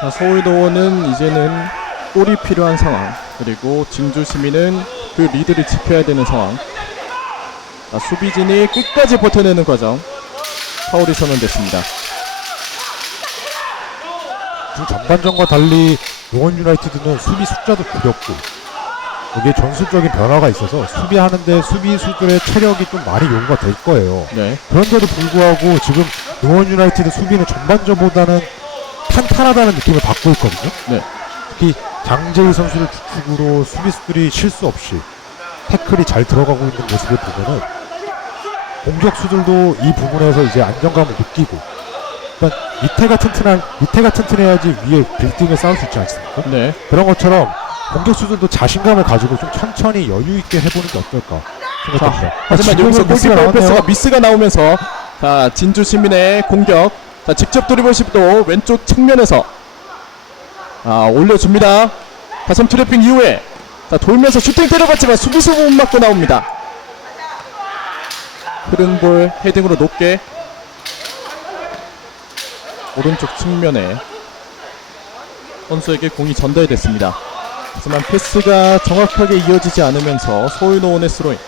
자, 서울도원은 이제는 골이 필요한 상황, 그리고 진주시민은 그 리드를 지켜야 되는 상황. 자, 수비진이 끝까지 버텨내는 과정. 파울이 선언됐습니다. 지금 전반전과 달리 노원 유나이티드는 수비 숫자도 줄였고 이게 전술적인 변화가 있어서 수비하는데 수비수들의 체력이 좀 많이 요구가 될 거예요. 네. 그런데도 불구하고 지금 노원 유나이티드 수비는 전반전보다는 탄탄하다는 느낌을 받고 있거든요. 네. 특히 장재희 선수를 주축으로 수비수들이 실수 없이 태클이 잘 들어가고 있는 모습을 보면은 공격수들도 이 부분에서 이제 안정감을 느끼고, 그러니까 밑에가 튼튼해야지 위에 빌딩을 쌓을 수 있지 않습니까? 네. 그런 것처럼 공격수들도 자신감을 가지고 좀 천천히 여유 있게 해보는 게 어떨까 생각합니다. 하지만 여기서 골키퍼 패스가 미스가 나오면서 자 진주 시민의 공격. 자 직접 드리블 시도 왼쪽 측면에서 올려줍니다. 다시 한번 트래핑 이후에 자 돌면서 슈팅 때려봤지만 수비수 못 맞고 나옵니다. 흐른 볼 헤딩으로 높게 오른쪽 측면에 선수에게 공이 전달됐습니다. 하지만 패스가 정확하게 이어지지 않으면서 서울노원의 스로잉.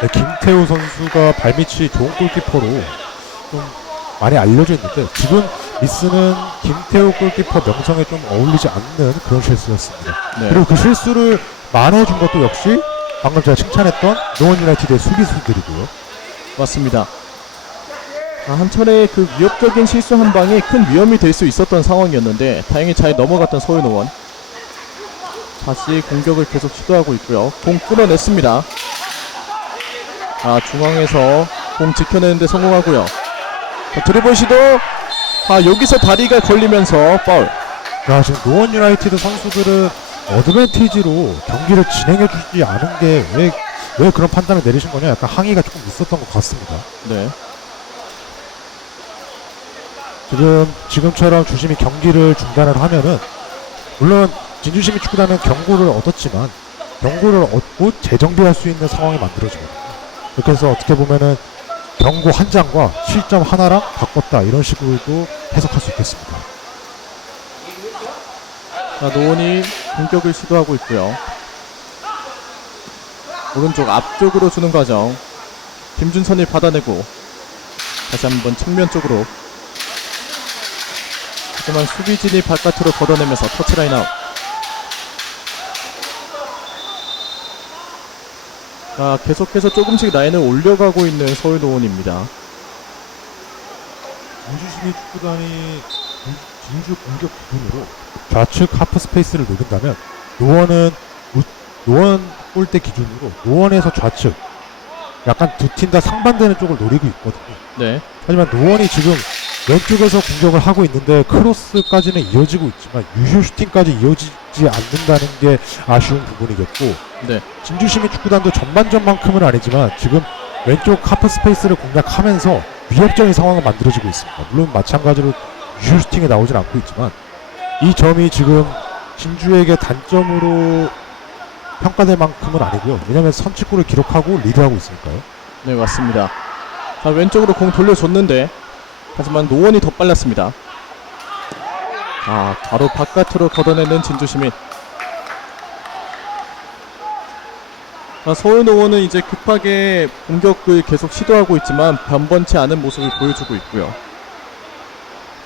네, 김태우 선수가 발밑이 좋은 골키퍼로 좀 많이 알려져 있는데 지금 미스는 김태우 골키퍼 명성에 좀 어울리지 않는 그런 실수였습니다. 네. 그리고 그 실수를 만회해준 것도 역시 방금 제가 칭찬했던 노원 유나이티드의 수비수들이고요. 맞습니다. 한철의 그 위협적인 실수 한 방이 큰 위험이 될 수 있었던 상황이었는데 다행히 잘 넘어갔던 서울노원. 다시 공격을 계속 시도하고 있고요. 공 끌어냈습니다. 중앙에서 공 지켜내는데 성공하고요. 드리블 시도. 여기서 다리가 걸리면서 파울. 지금 노원 유나이티드 선수들은 어드밴티지로 경기를 진행해주지 않은 게 왜 그런 판단을 내리신 거냐, 약간 항의가 조금 있었던 것 같습니다. 네. 지금처럼 주심이 경기를 중단을 하면은, 물론 진주시민 축구단은 경고를 얻었지만 경고를 얻고 재정비할 수 있는 상황이 만들어지거든요. 그렇게 해서 어떻게 보면은 경고 한 장과 실점 하나랑 바꿨다, 이런 식으로도 해석할 수 있겠습니다. 노원이 공격을 시도하고 있고요. 오른쪽 앞쪽으로 주는 과정. 김준선이 받아내고 다시 한번 측면 쪽으로. 하지만 수비진이 바깥으로 걷어내면서 터치라인 아웃. 계속해서 조금씩 라인을 올려가고 있는 서울노원입니다. 진주시민 축구단이 진주 공격 기준으로 좌측 하프 스페이스를 노린다면 노원 골대 기준으로 노원에서 좌측 약간 두 팀 다 상반되는 쪽을 노리고 있거든요. 네. 하지만 노원이 지금 왼쪽에서 공격을 하고 있는데 크로스까지는 이어지고 있지만 유효 슈팅까지 이어지지 않는다는 게 아쉬운 부분이겠고, 네. 진주시민 축구단도 전반전만큼은 아니지만 지금 왼쪽 하프 스페이스를 공략하면서 위협적인 상황을 만들어지고 있습니다. 물론 마찬가지로 유효 슈팅에 나오진 않고 있지만 이 점이 지금 진주에게 단점으로 평가될 만큼은 아니고요. 왜냐하면 선취골을 기록하고 리드하고 있으니까요. 네, 맞습니다. 왼쪽으로 공 돌려줬는데 하지만 노원이 더 빨랐습니다. 바로 바깥으로 걷어내는 진주시민. 서울노원은 이제 급하게 공격을 계속 시도하고 있지만 변번치 않은 모습을 보여주고 있고요.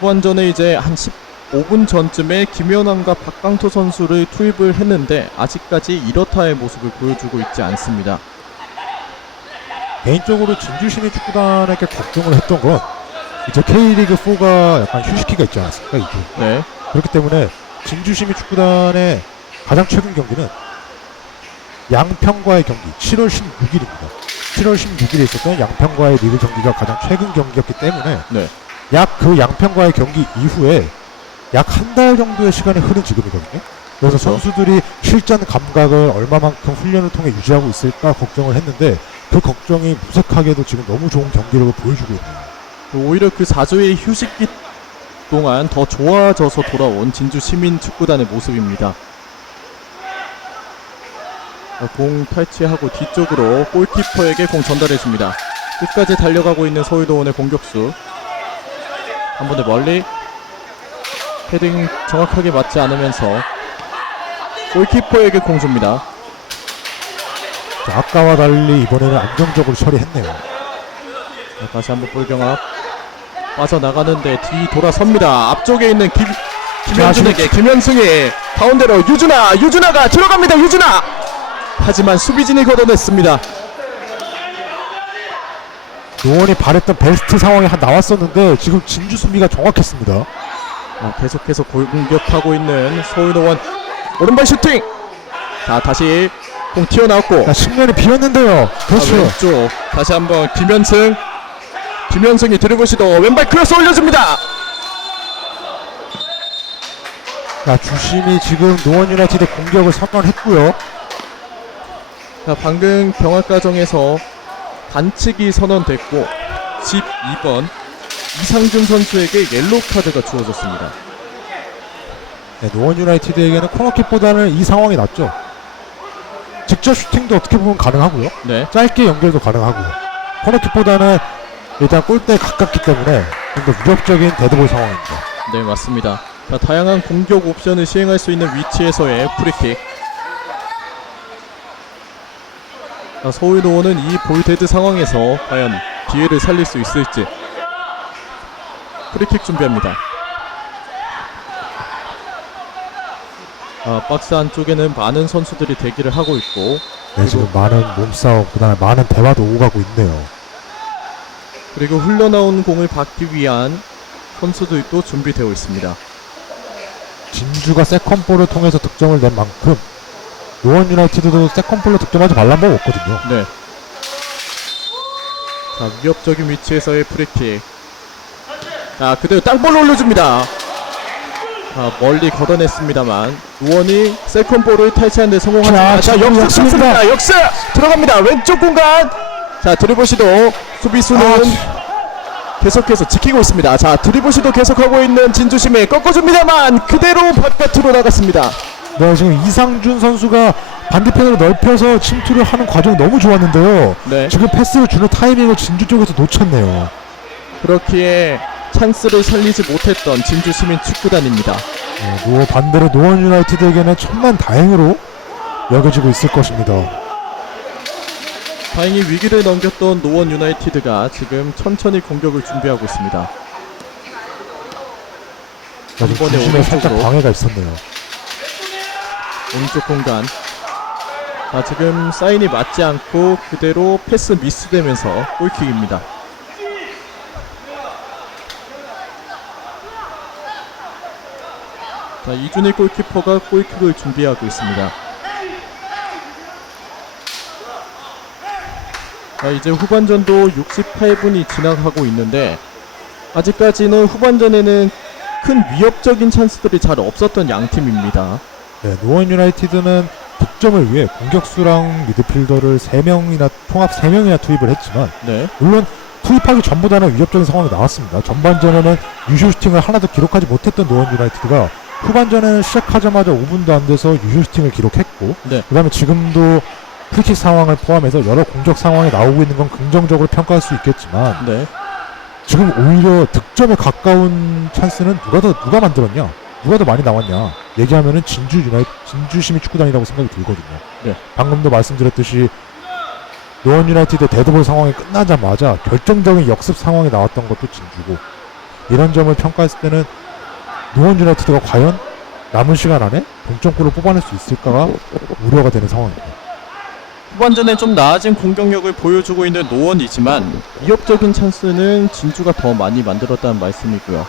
후반전에 이제 한 15분 전쯤에 김연환과 박강토 선수를 투입을 했는데 아직까지 이렇다의 모습을 보여주고 있지 않습니다. 개인적으로 진주시민 축구단에게 걱정을 했던 건 이제 K리그4가 약간 휴식기가 있지 않았습니까? 이게. 네. 그렇기 때문에 진주시민 축구단의 가장 최근 경기는 양평과의 경기 7월 16일입니다. 7월 16일에 있었던 양평과의 리그 경기가 가장 최근 경기였기 때문에 네. 약 그 양평과의 경기 이후에 약 한 달 정도의 시간이 흐른 지금이거든요. 그래서 그렇죠. 선수들이 실전 감각을 얼마만큼 훈련을 통해 유지하고 있을까 걱정을 했는데 그 걱정이 무색하게도 지금 너무 좋은 경기력을 보여주고 있네요. 오히려 그 4주의 휴식기 동안 더 좋아져서 돌아온 진주 시민 축구단의 모습입니다. 공 탈취하고 뒤쪽으로 골키퍼에게 공 전달해줍니다. 끝까지 달려가고 있는 서울노원의 공격수. 한 번에 멀리 헤딩 정확하게 맞지 않으면서 골키퍼에게 공 줍니다. 자, 아까와 달리 이번에는 안정적으로 처리했네요. 다시 한번 볼경합 빠져나가는데 뒤 돌아섭니다. 앞쪽에 있는 김현준에게 김현승이 가운데로 유준아가 들어갑니다. 유준아. 하지만 수비진이 걷어냈습니다. 노원이 바랬던 베스트 상황이 나왔었는데 지금 진주 수비가 정확했습니다. 계속해서 공격하고 있는 서울노원. 오른발 슈팅. 자, 다시 공 튀어나왔고. 자, 측면이 비었는데요. 그렇죠. 왼쪽 다시 한번 김현승이 드리블 시도. 왼발 크로스 올려줍니다. 자, 주심이 지금 노원 유나이티드 공격을 선언했고요. 자, 방금 경합 과정에서 반칙이 선언됐고 12번 이상준 선수에게 옐로우 카드가 주어졌습니다. 네, 노원 유나이티드에게는 코너킥보다는 이 상황이 낫죠. 직접 슈팅도 어떻게 보면 가능하고요. 네. 짧게 연결도 가능하고요. 코너킥보다는 일단 골대에 가깝기 때문에 좀 더 위협적인 데드볼 상황입니다. 네, 맞습니다. 자, 다양한 공격 옵션을 시행할 수 있는 위치에서의 프리킥. 자, 서울노원은 이 볼데드 상황에서 과연 기회를 살릴 수 있을지. 프리킥 준비합니다. 박스 안쪽에는 많은 선수들이 대기를 하고 있고, 네, 지금 많은 몸싸움, 그다음에 많은 대화도 오고 가고 있네요. 그리고 흘러나온 공을 받기 위한 선수들도 준비되어 있습니다. 진주가 세컨볼을 통해서 득점을 낸 만큼 노원 유나이티드도 세컨볼로 득점하지 말란 법 없거든요. 네. 자, 위협적인 위치에서의 프리킥. 자, 그대로 땅볼로 올려줍니다. 자, 멀리 걷어냈습니다만 노원이 세컨볼을 탈취하는 데 성공합니다. 자, 역습입니다. 역습 들어갑니다. 왼쪽 공간. 자, 드리블 시도. 수비수는 계속해서 지키고 있습니다. 자, 드리블 시도 계속하고 있는 진주심에 꺾어줍니다만 그대로 바깥으로 나갔습니다. 네, 지금 이상준 선수가 반대편으로 넓혀서 침투를 하는 과정이 너무 좋았는데요. 네. 지금 패스를 주는 타이밍을 진주 쪽에서 놓쳤네요. 그렇기에 찬스를 살리지 못했던 진주 시민 축구단입니다. 네, 반대로 노원 유나이티드에게는 천만 다행으로 여겨지고 있을 것입니다. 다행히 위기를 넘겼던 노원 유나이티드가 지금 천천히 공격을 준비하고 있습니다. 아직 이번에 주심에 살짝 오른쪽으로. 방해가 있었네요. 오른쪽 공간. 자, 지금 사인이 맞지 않고 그대로 패스 미스되면서 골킥입니다. 자, 이준희 골키퍼가 골킥을 준비하고 있습니다. 자, 이제 후반전도 68분이 지나가고 있는데 아직까지는 후반전에는 큰 위협적인 찬스들이 잘 없었던 양 팀입니다. 네, 노원 유나이티드는 득점을 위해 공격수랑 미드필더를 3명이나 통합 3명이나 투입을 했지만 네. 물론 투입하기 전보다는 위협적인 상황이 나왔습니다. 전반전에는 유효 슈팅을 하나도 기록하지 못했던 노원 유나이티드가 후반전에는 시작하자마자 5분도 안 돼서 유효 슈팅을 기록했고 네. 그 다음에 지금도 프리킥 상황을 포함해서 여러 공격 상황이 나오고 있는 건 긍정적으로 평가할 수 있겠지만 네. 지금 오히려 득점에 가까운 찬스는 누가 만들었냐? 누가 더 많이 나왔냐? 얘기하면은 진주시민 축구단이라고 생각이 들거든요. 네. 방금도 말씀드렸듯이 노원 유나이티드 데드볼 상황이 끝나자마자 결정적인 역습 상황이 나왔던 것도 진주고 이런 점을 평가했을 때는 노원 유나이티드가 과연 남은 시간 안에 동점골을 뽑아낼 수 있을까가 우려가 되는 상황입니다. 후반전에 좀 나아진 공격력을 보여주고 있는 노원이지만 위협적인 찬스는 진주가 더 많이 만들었다는 말씀이고요.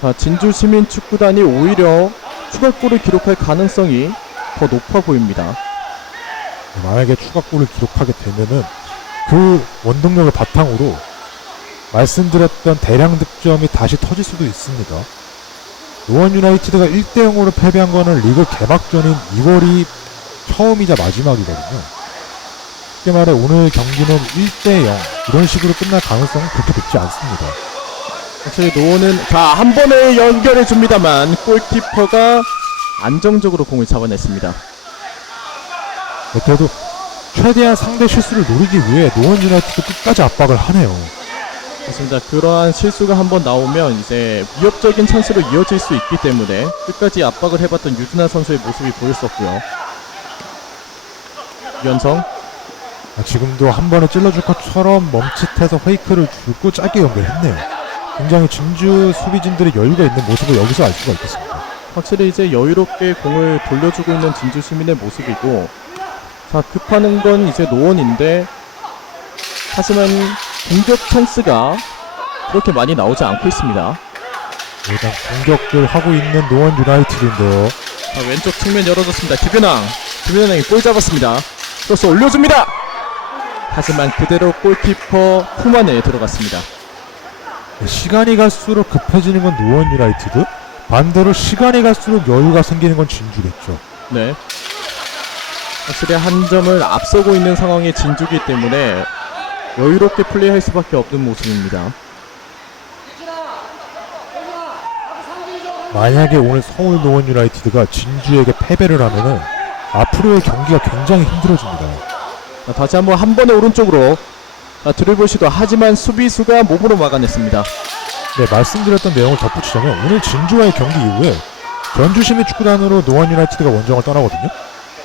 자, 진주 시민 축구단이 오히려 추가골을 기록할 가능성이 더 높아 보입니다. 만약에 추가골을 기록하게 되면은 그 원동력을 바탕으로 말씀드렸던 대량 득점이 다시 터질 수도 있습니다. 노원 유나이티드가 1대0으로 패배한 거는 리그 개막전인 2월이 처음이자 마지막이거든요. 쉽게 말해 오늘 경기는 1대0 이런 식으로 끝날 가능성은 그렇게 높지 않습니다. 사실 노원은 한 번에 연결해 줍니다만 골키퍼가 안정적으로 공을 잡아냈습니다. 그래도 최대한 상대 실수를 노리기 위해 노원 유나이티드 끝까지 압박을 하네요. 그렇습니다. 그러한 실수가 한번 나오면 이제 위협적인 찬스로 이어질 수 있기 때문에 끝까지 압박을 해봤던 유준하 선수의 모습이 보였었고요. 유현성. 지금도 한 번에 찔러줄 것처럼 멈칫해서 페이크를 주고 짧게 연결했네요. 굉장히 진주 수비진들의 여유가 있는 모습을 여기서 알 수가 있겠습니다. 확실히 이제 여유롭게 공을 돌려주고 있는 진주 시민의 모습이고, 자, 급하는 건 이제 노원인데, 하지만 공격 찬스가 그렇게 많이 나오지 않고 있습니다. 일단 공격을 하고 있는 노원 유나이티드인데요. 자, 왼쪽 측면 열어줬습니다. 김연왕이 볼 잡았습니다. 크로스 올려줍니다. 하지만 그대로 골키퍼 품 안에 들어갔습니다. 시간이 갈수록 급해지는 건 노원 유나이티드, 반대로 시간이 갈수록 여유가 생기는 건 진주겠죠. 네. 확실히 한 점을 앞서고 있는 상황의 진주기 때문에 여유롭게 플레이할 수밖에 없는 모습입니다. 만약에 오늘 서울 노원 유나이티드가 진주에게 패배를 하면은 앞으로의 경기가 굉장히 힘들어집니다. 자, 다시 한번 한 번에 오른쪽으로 드리블 시도, 하지만 수비수가 몸으로 막아냈습니다. 네, 말씀드렸던 내용을 덧붙이자면 오늘 진주와의 경기 이후에 전주시민축구단으로 노원 유나이티드가 원정을 떠나거든요.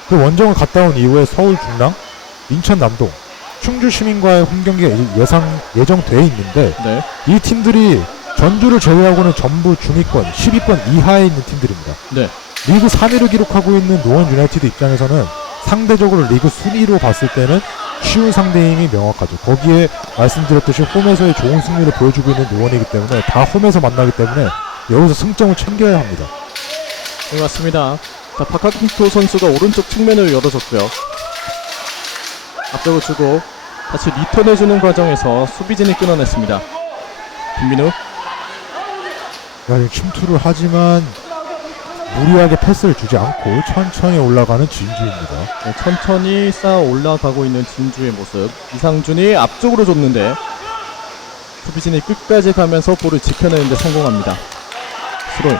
그 원정을 갔다 온 이후에 서울 중랑, 인천 남동, 충주시민과의 홈경기가 예정돼 있는데 네. 이 팀들이 전주를 제외하고는 전부 중위권, 10위권 이하에 있는 팀들입니다. 네. 리그 3위를 기록하고 있는 노원 유나이티드 입장에서는 상대적으로 리그 순위로 봤을 때는 쉬운 상대임이 명확하죠. 거기에 말씀드렸듯이 홈에서의 좋은 승리를 보여주고 있는 노원이기 때문에 다 홈에서 만나기 때문에 여기서 승점을 챙겨야 합니다. 네, 맞습니다. 자, 박학토 선수가 오른쪽 측면을 열어줬고요. 앞쪽을 주고 다시 리턴해주는 과정에서 수비진이 끊어냈습니다. 김민우. 지금 침투를 하지만 무리하게 패스를 주지 않고 천천히 올라가는 진주입니다. 네, 천천히 쌓아 올라가고 있는 진주의 모습. 이상준이 앞쪽으로 줬는데 수비진이 끝까지 가면서 볼을 지켜내는데 성공합니다. 스로잉.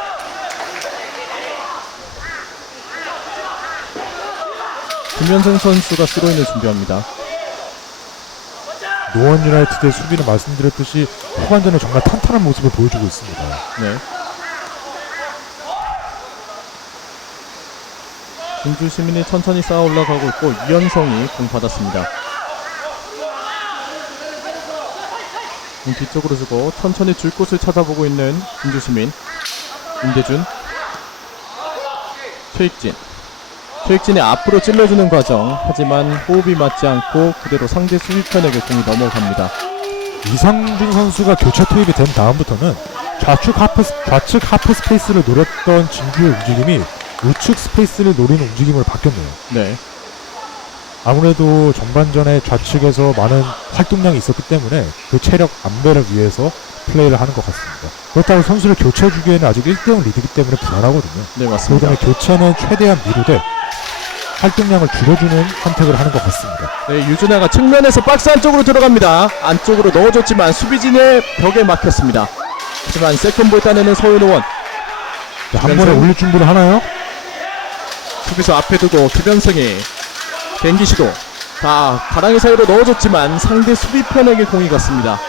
김현승 선수가 스로잉을 준비합니다. 노원 유나이티드의 수비는 말씀드렸듯이 후반전에 정말 탄탄한 모습을 보여주고 있습니다. 네. 진주 시민이 천천히 쌓아 올라가고 있고 이현성이 공 받았습니다. 뒤쪽으로 주고 천천히 줄 곳을 찾아보고 있는 진주 시민. 임대준. 최익진이 앞으로 찔러주는 과정, 하지만 호흡이 맞지 않고 그대로 상대 수비편에게 공이 넘어갑니다. 이상준 선수가 교체 투입이 된 다음부터는 좌측 하프 스페이스를 노렸던 진주의 움직임이 우측 스페이스를 노리는 움직임으로 바뀌었네요. 네. 아무래도 전반전에 좌측에서 많은 활동량이 있었기 때문에 그 체력 안배를 위해서 플레이를 하는 것 같습니다. 그렇다고 선수를 교체해주기에는 아직 1대0 리드이기 때문에 불안하거든요. 네, 맞습니다. 그렇기 때문에 교체는 최대한 미루되 활동량을 줄여주는 선택을 하는 것 같습니다. 네, 유준하가 측면에서 박스 안쪽으로 들어갑니다. 안쪽으로 넣어줬지만 수비진의 벽에 막혔습니다. 하지만 세컨볼 따내는 서울노원. 네, 한 번에 올릴 준비를 하나요? 수비수 앞에 두고 김현승이 개인기 시도. 자, 가랑이 사이로 넣어줬지만 상대 수비편에게 공이 갔습니다.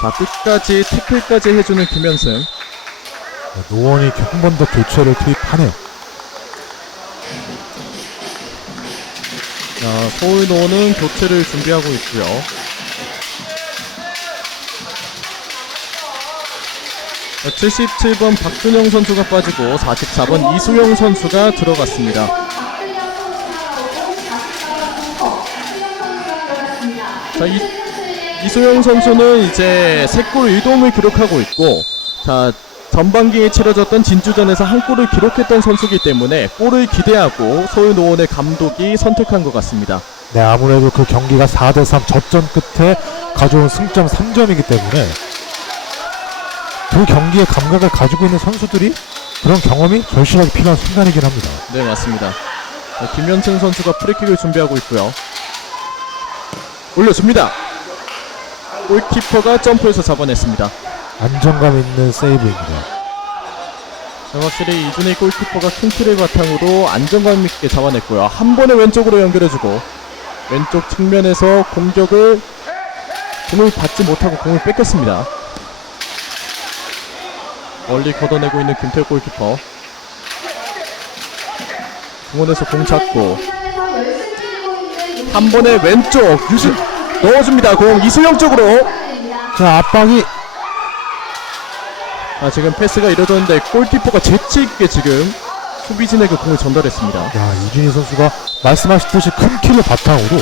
자, 끝까지 태클까지 해주는 김현승. 네, 노원이 한 번 더 교체를 투입하네요. 자, 서울노원은 교체를 준비하고 있고요. 자, 77번 박준영 선수가 빠지고 44번 이수영 선수가 들어갔습니다. 자, 이수영 선수는 이제 3골 의도음을 기록하고 있고, 자, 전반기에 치러졌던 진주전에서 한 골을 기록했던 선수이기 때문에 골을 기대하고 서울노원의 감독이 선택한 것 같습니다. 네, 아무래도 그 경기가 4대3 접전 끝에 가져온 승점 3점이기 때문에 그 경기의 감각을 가지고 있는 선수들이 그런 경험이 절실하게 필요한 순간이긴 합니다. 네, 맞습니다. 자, 김현승 선수가 프리킥을 준비하고 있고요. 올려줍니다. 골키퍼가 점프해서 잡아냈습니다. 안정감 있는 세이브입니다. 자, 확실히 이준희 골키퍼가 큰 틀을 바탕으로 안정감 있게 잡아냈고요. 한 번에 왼쪽으로 연결해주고 왼쪽 측면에서 공을 받지 못하고 공을 뺏겼습니다. 멀리 걷어내고 있는 김태우 골키퍼. 중원에서 공 잡고 한 번에 왼쪽 넣어줍니다. 공 이수영 쪽으로. 자, 압박이 지금 패스가 이루어졌는데 골키퍼가 재치있게 지금 수비진에게 공을 전달했습니다. 야, 이준희 선수가 말씀하셨듯이 큰 키를 바탕으로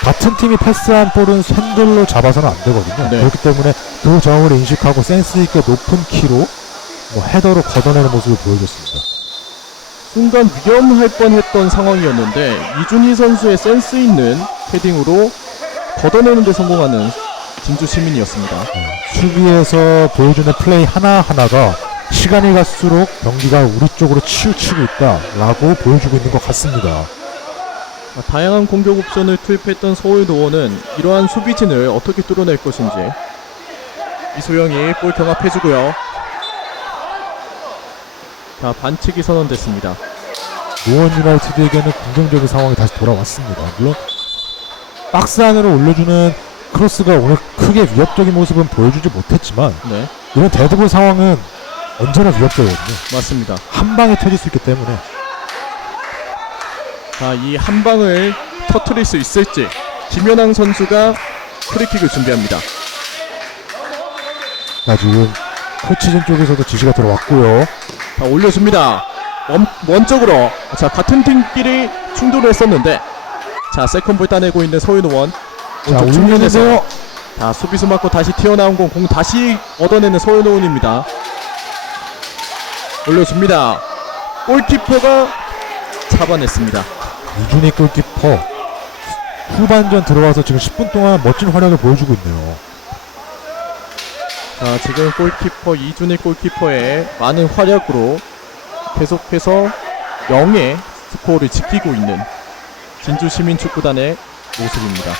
같은 팀이 패스한 볼은 핸들로 잡아서는 안 되거든요. 네. 그렇기 때문에 그 점을 인식하고 센스 있게 높은 키로 뭐 헤더로 걷어내는 모습을 보여줬습니다. 순간 위험할 뻔했던 상황이었는데 이준희 선수의 센스 있는 헤딩으로 걷어내는 데 성공하는 진주 시민이었습니다. 수비에서 보여주는 플레이 하나하나가 시간이 갈수록 경기가 우리 쪽으로 치우치고 있다라고 보여주고 있는 것 같습니다. 다양한 공격 옵션을 투입했던 서울 노원은 이러한 수비진을 어떻게 뚫어낼 것인지. 이소영이 볼 경합해주고요. 자, 반칙이 선언됐습니다. 노원 유나이티드에게는 긍정적인 상황이 다시 돌아왔습니다. 물론 박스 안으로 올려주는 크로스가 오늘 크게 위협적인 모습은 보여주지 못했지만 네, 이런 데드볼 상황은 언제나 위협적이거든요. 맞습니다. 한 방에 터질 수 있기 때문에. 자, 이 한 방을 터트릴 수 있을지 김연왕 선수가 프리킥을 준비합니다. 자, 지금 코치진 쪽에서도 지시가 들어왔고요. 자, 올려줍니다. 원적으로. 자, 같은 팀끼리 충돌을 했었는데, 자, 세컨볼 따내고 있는 서울노원. 자, 오른쪽 측면에서 올리는데요. 자, 수비수 맞고 다시 튀어나온 공 다시 얻어내는 서울노원입니다. 올려줍니다. 골키퍼가 잡아냈습니다. 이준희 골키퍼 후반전 들어와서 지금 10분 동안 멋진 활약을 보여주고 있네요. 자, 지금 골키퍼 이준희 골키퍼의 많은 활약으로 계속해서 0의 스코어를 지키고 있는 진주시민축구단의 모습입니다.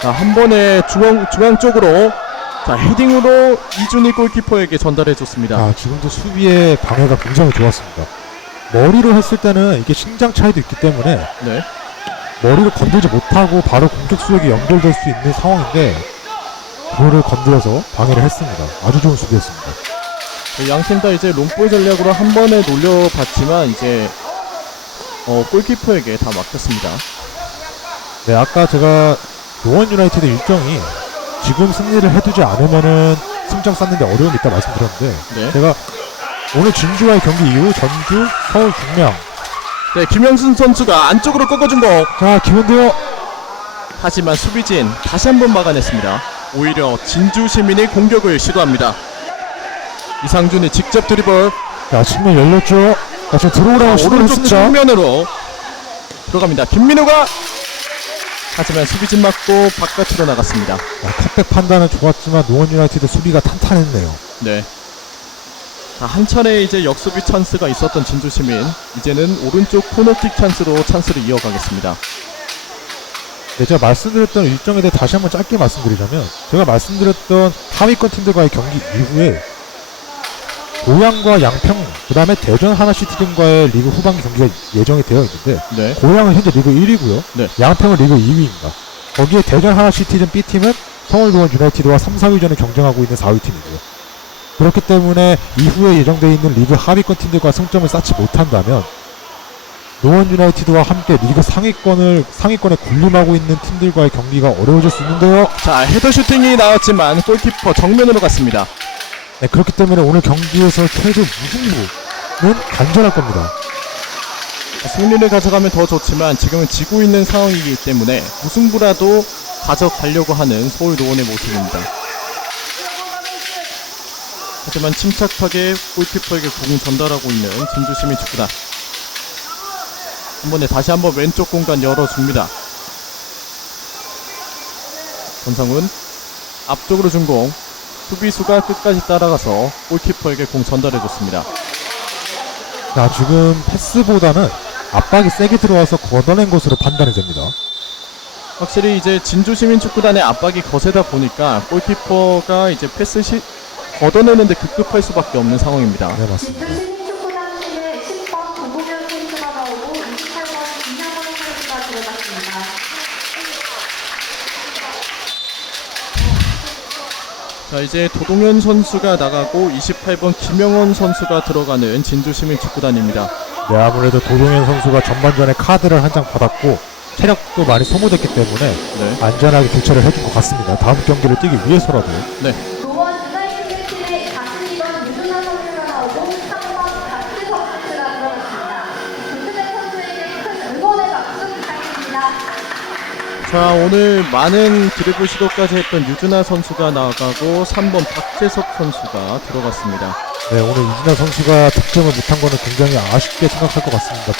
자, 한 번에 중앙 쪽으로, 자, 헤딩으로 이준희 골키퍼에게 전달해줬습니다. 아, 지금도 수비의 방해가 굉장히 좋았습니다. 머리로 했을 때는 이게 신장 차이도 있기 때문에 네, 머리를 건들지 못하고 바로 공격 수역이 연결될 수 있는 상황인데 그거를 건드려서 방해를 했습니다. 아주 좋은 수비였습니다. 양팀 다 이제 롱볼 전략으로 한 번에 놀려봤지만 이제 골키퍼에게 다 맡겼습니다. 네, 아까 제가 노원 유나이티드 일정이 지금 승리를 해두지 않으면은 승점 쌓는데 어려움이 있다 말씀드렸는데 네. 제가 오늘 진주와의 경기 이후 전주, 서울, 중명. 네, 김영순 선수가 안쪽으로 꺾어준 거. 자, 기본데요. 하지만 수비진 다시 한번 막아냈습니다. 오히려 진주 시민이 공격을 시도합니다. 이상준이 직접 드리블. 자, 측면 열렸죠. 자, 지금 들어오라고 시도를 오른쪽 했습니다. 측면으로 들어갑니다. 김민우가, 하지만 수비진 맞고 바깥으로 나갔습니다. 자, 컵백 판단은 좋았지만 노원 유나이티드 수비가 탄탄했네요. 네. 자, 한 차례 이제 역수비 찬스가 있었던 진주 시민, 이제는 오른쪽 코너킥 찬스로 찬스를 이어가겠습니다. 네, 제가 말씀드렸던 일정에 대해 다시 한번 짧게 말씀드리자면 제가 말씀드렸던 하위권 팀들과의 경기 이후에 고양과 양평, 그 다음에 대전 하나시티즌과의 리그 후반기 경기가 예정이 되어 있는데 네. 고양은 현재 리그 1위고요. 네. 양평은 리그 2위입니다. 거기에 대전 하나시티즌 B팀은 서울 노원 유나이티드와 3, 4위전을 경쟁하고 있는 4위 팀이고요. 그렇기 때문에 이후에 예정되어 있는 리그 하위권 팀들과 승점을 쌓지 못한다면 노원 유나이티드와 함께 리그 상위권에 군림하고 있는 팀들과의 경기가 어려워질 수 있는데요. 자, 헤더 슈팅이 나왔지만 골키퍼 정면으로 갔습니다. 네, 그렇기 때문에 오늘 경기에서 최소 무승부는 간절할 겁니다. 승리를 가져가면 더 좋지만 지금은 지고 있는 상황이기 때문에 무승부라도 가져가려고 하는 서울 노원의 모습입니다. 하지만 침착하게 골키퍼에게 공을 전달하고 있는 진주시민축구단. 한 번에 다시 한번 왼쪽 공간 열어줍니다. 권상훈 앞쪽으로 준 공, 수비수가 끝까지 따라가서 골키퍼에게 공 전달해줬습니다. 자, 지금 패스보다는 압박이 세게 들어와서 걷어낸 것으로 판단이 됩니다. 확실히 이제 진주시민축구단의 압박이 거세다 보니까 골키퍼가 이제 걷어내는데 급급할 수밖에 없는 상황입니다. 네, 맞습니다. 진주시민축구단 팀에 10번 도보면 선수가 나오고 28번 김영원 선수가 들어갔습니다. 자, 이제 도동현 선수가 나가고 28번 김영원 선수가 들어가는 진주시민축구단입니다. 네, 아무래도 도동현 선수가 전반전에 카드를 한 장 받았고 체력도 많이 소모됐기 때문에 네. 안전하게 교체를 해준 것 같습니다. 다음 경기를 뛰기 위해서라도. 노원 유나이티드 팀의 같은 이번 유준하 선수가 나오고 3번 박지석 선수가 들어갔습니다. 조수재 선수에게 큰 응원의 박수 부탁드립니다. 자, 오늘 많은 드리블 시도까지 했던 유준하 선수가 나가고 3번 박재석 선수가 들어갔습니다. 네, 오늘 이진아 선수가 득점을 못한 거는 굉장히 아쉽게 생각할 것 같습니다.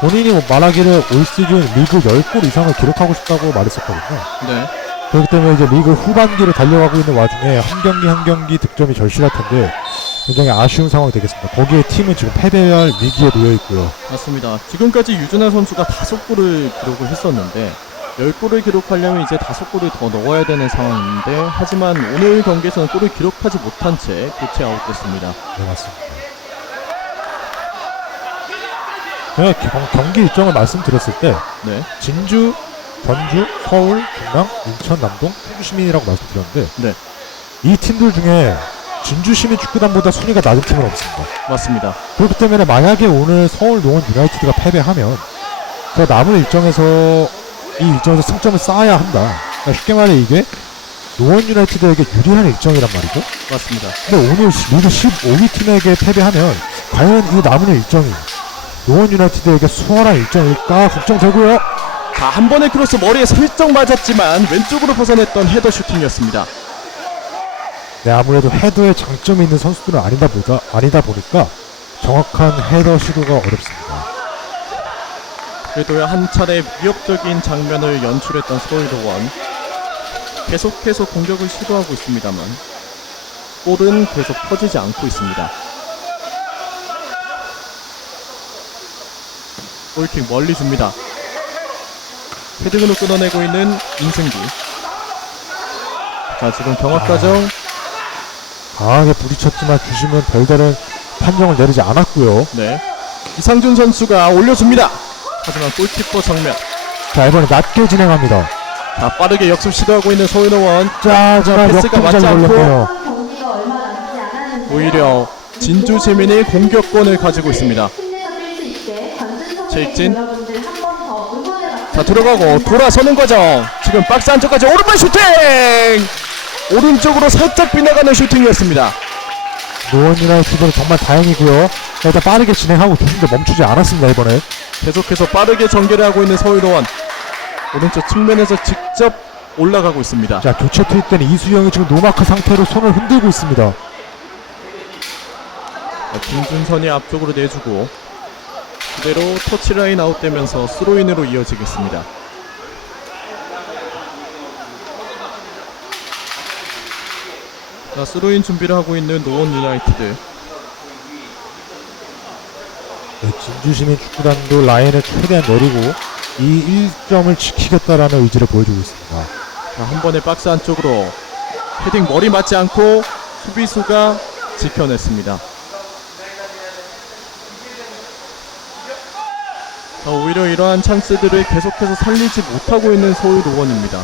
본인이 뭐 말하기를 올 시즌 리그 10골 이상을 기록하고 싶다고 말했었거든요. 네. 그렇기 때문에 이제 리그 후반기를 달려가고 있는 와중에 한 경기 한 경기 득점이 절실할 텐데 굉장히 아쉬운 상황이 되겠습니다. 거기에 팀은 지금 패배할 위기에 놓여 있고요. 맞습니다. 지금까지 유준하 선수가 5골을 기록을 했었는데 10골을 기록하려면 이제 5골을 더 넣어야 되는 상황인데 하지만 오늘 경기에서는 골을 기록하지 못한 채 교체 아웃됐습니다. 네, 맞습니다. 제가 경기 일정을 말씀드렸을 때 네. 진주, 전주, 서울, 경남, 인천, 남동, 충주시민이라고 말씀드렸는데 네. 이 팀들 중에 진주시민 축구단보다 순위가 낮은 팀은 없습니다. 맞습니다. 그렇기 때문에 만약에 오늘 서울 노원 유나이티드가 패배하면 그 남은 일정에서 이 일정에서 승점을 쌓아야 한다. 그러니까 쉽게 말해 이게 노원 유나이티드에게 유리한 일정이란 말이죠. 맞습니다. 근데 오늘 리그 15위 팀에게 패배하면 과연 이 남은 일정이 노원 유나이티드에게 수월한 일정일까 걱정되고요. 자, 한 번의 크로스 머리에 슬쩍 맞았지만 왼쪽으로 벗어냈던 헤더 슈팅이었습니다. 네, 아무래도 헤더에 장점이 있는 선수들은 아니다 보니까 정확한 헤더 시도가 어렵습니다. 그래도 한 차례 위협적인 장면을 연출했던 서울노원 계속해서 공격을 시도하고 있습니다만 골은 계속 퍼지지 않고 있습니다. 골킥 멀리 줍니다. 헤딩으로 끊어내고 있는 임승기. 자, 지금 경합 과정. 강하게 부딪혔지만 주심은 별다른 판정을 내리지 않았고요. 네. 이상준 선수가 올려줍니다. 하지만 골키퍼 정면. 자, 이번에 낮게 진행합니다. 자, 빠르게 역습 시도하고 있는 서울노원. 자, 패스가 맞지 역동작이 않고 걸렸네요. 경기가 얼마 남지 않았는데 오히려 진주 시민이 공격권을 가지고 있습니다. 힘내서 뛸 수 있게 전준 최익진. 선수에게 여러분들 한 번 더 응원의 박수 자, 들어가고 돌아서는 과정. 지금 박스 안쪽까지 오른발 슈팅! 오른쪽으로 살짝 빗나가는 슈팅이었습니다. 노원 유나이티드는 정말 다행이고요. 자, 일단 빠르게 진행하고 주심도 멈추지 않았습니다. 이번에. 계속해서 빠르게 전개를 하고 있는 서울노원. 오른쪽 측면에서 직접 올라가고 있습니다. 자, 교체 투입된 이수영이 지금 노마크 상태로 손을 흔들고 있습니다. 김준선이 앞쪽으로 내주고 그대로 터치라인 아웃되면서 스로인으로 이어지겠습니다. 자, 스로인 준비를 하고 있는 노원 유나이티드. 네, 진주시민 축구단도 라인을 최대한 내리고 이 1점을 지키겠다라는 의지를 보여주고 있습니다. 자, 한 번에 박스 안쪽으로 헤딩 머리 맞지 않고 수비수가 지켜냈습니다. 자, 오히려 이러한 찬스들을 계속해서 살리지 못하고 있는 서울 노원입니다.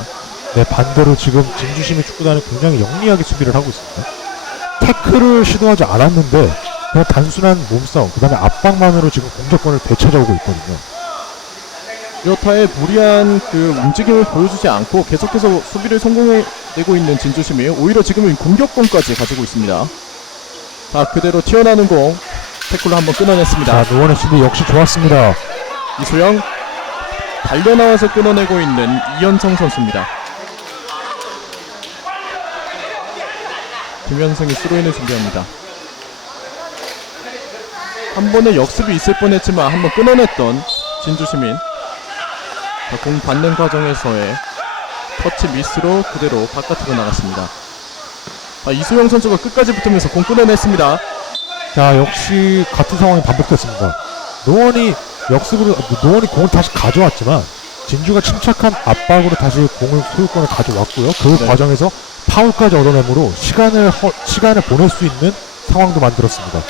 네, 반대로 지금 진주시민 축구단은 굉장히 영리하게 수비를 하고 있습니다. 태클을 시도하지 않았는데 그냥 단순한 몸싸움, 그 다음에 압박만으로 지금 공격권을 되찾아오고 있거든요. 이렇다에 무리한 그 움직임을 보여주지 않고 계속해서 수비를 성공해내고 있는 진주심이 오히려 지금은 공격권까지 가지고 있습니다. 자, 그대로 튀어나오는 공 태클로 한번 끊어냈습니다. 자, 노원의 수비 역시 좋았습니다. 이소영 달려나와서 끊어내고 있는 이현성 선수입니다. 김현성이 스로인을 준비합니다. 한 번의 역습이 있을 뻔했지만 한번 끊어냈던 진주시민. 자, 공 받는 과정에서의 터치 미스로 그대로 바깥으로 나갔습니다. 자, 이소영 선수가 끝까지 붙으면서 공 끊어냈습니다. 자, 역시 같은 상황이 반복됐습니다. 노원이 공을 다시 가져왔지만 진주가 침착한 압박으로 다시 소유권을 가져왔고요. 그 네. 과정에서 파울까지 얻어내므로 시간을 보낼 수 있는 상황도 만들었습니다.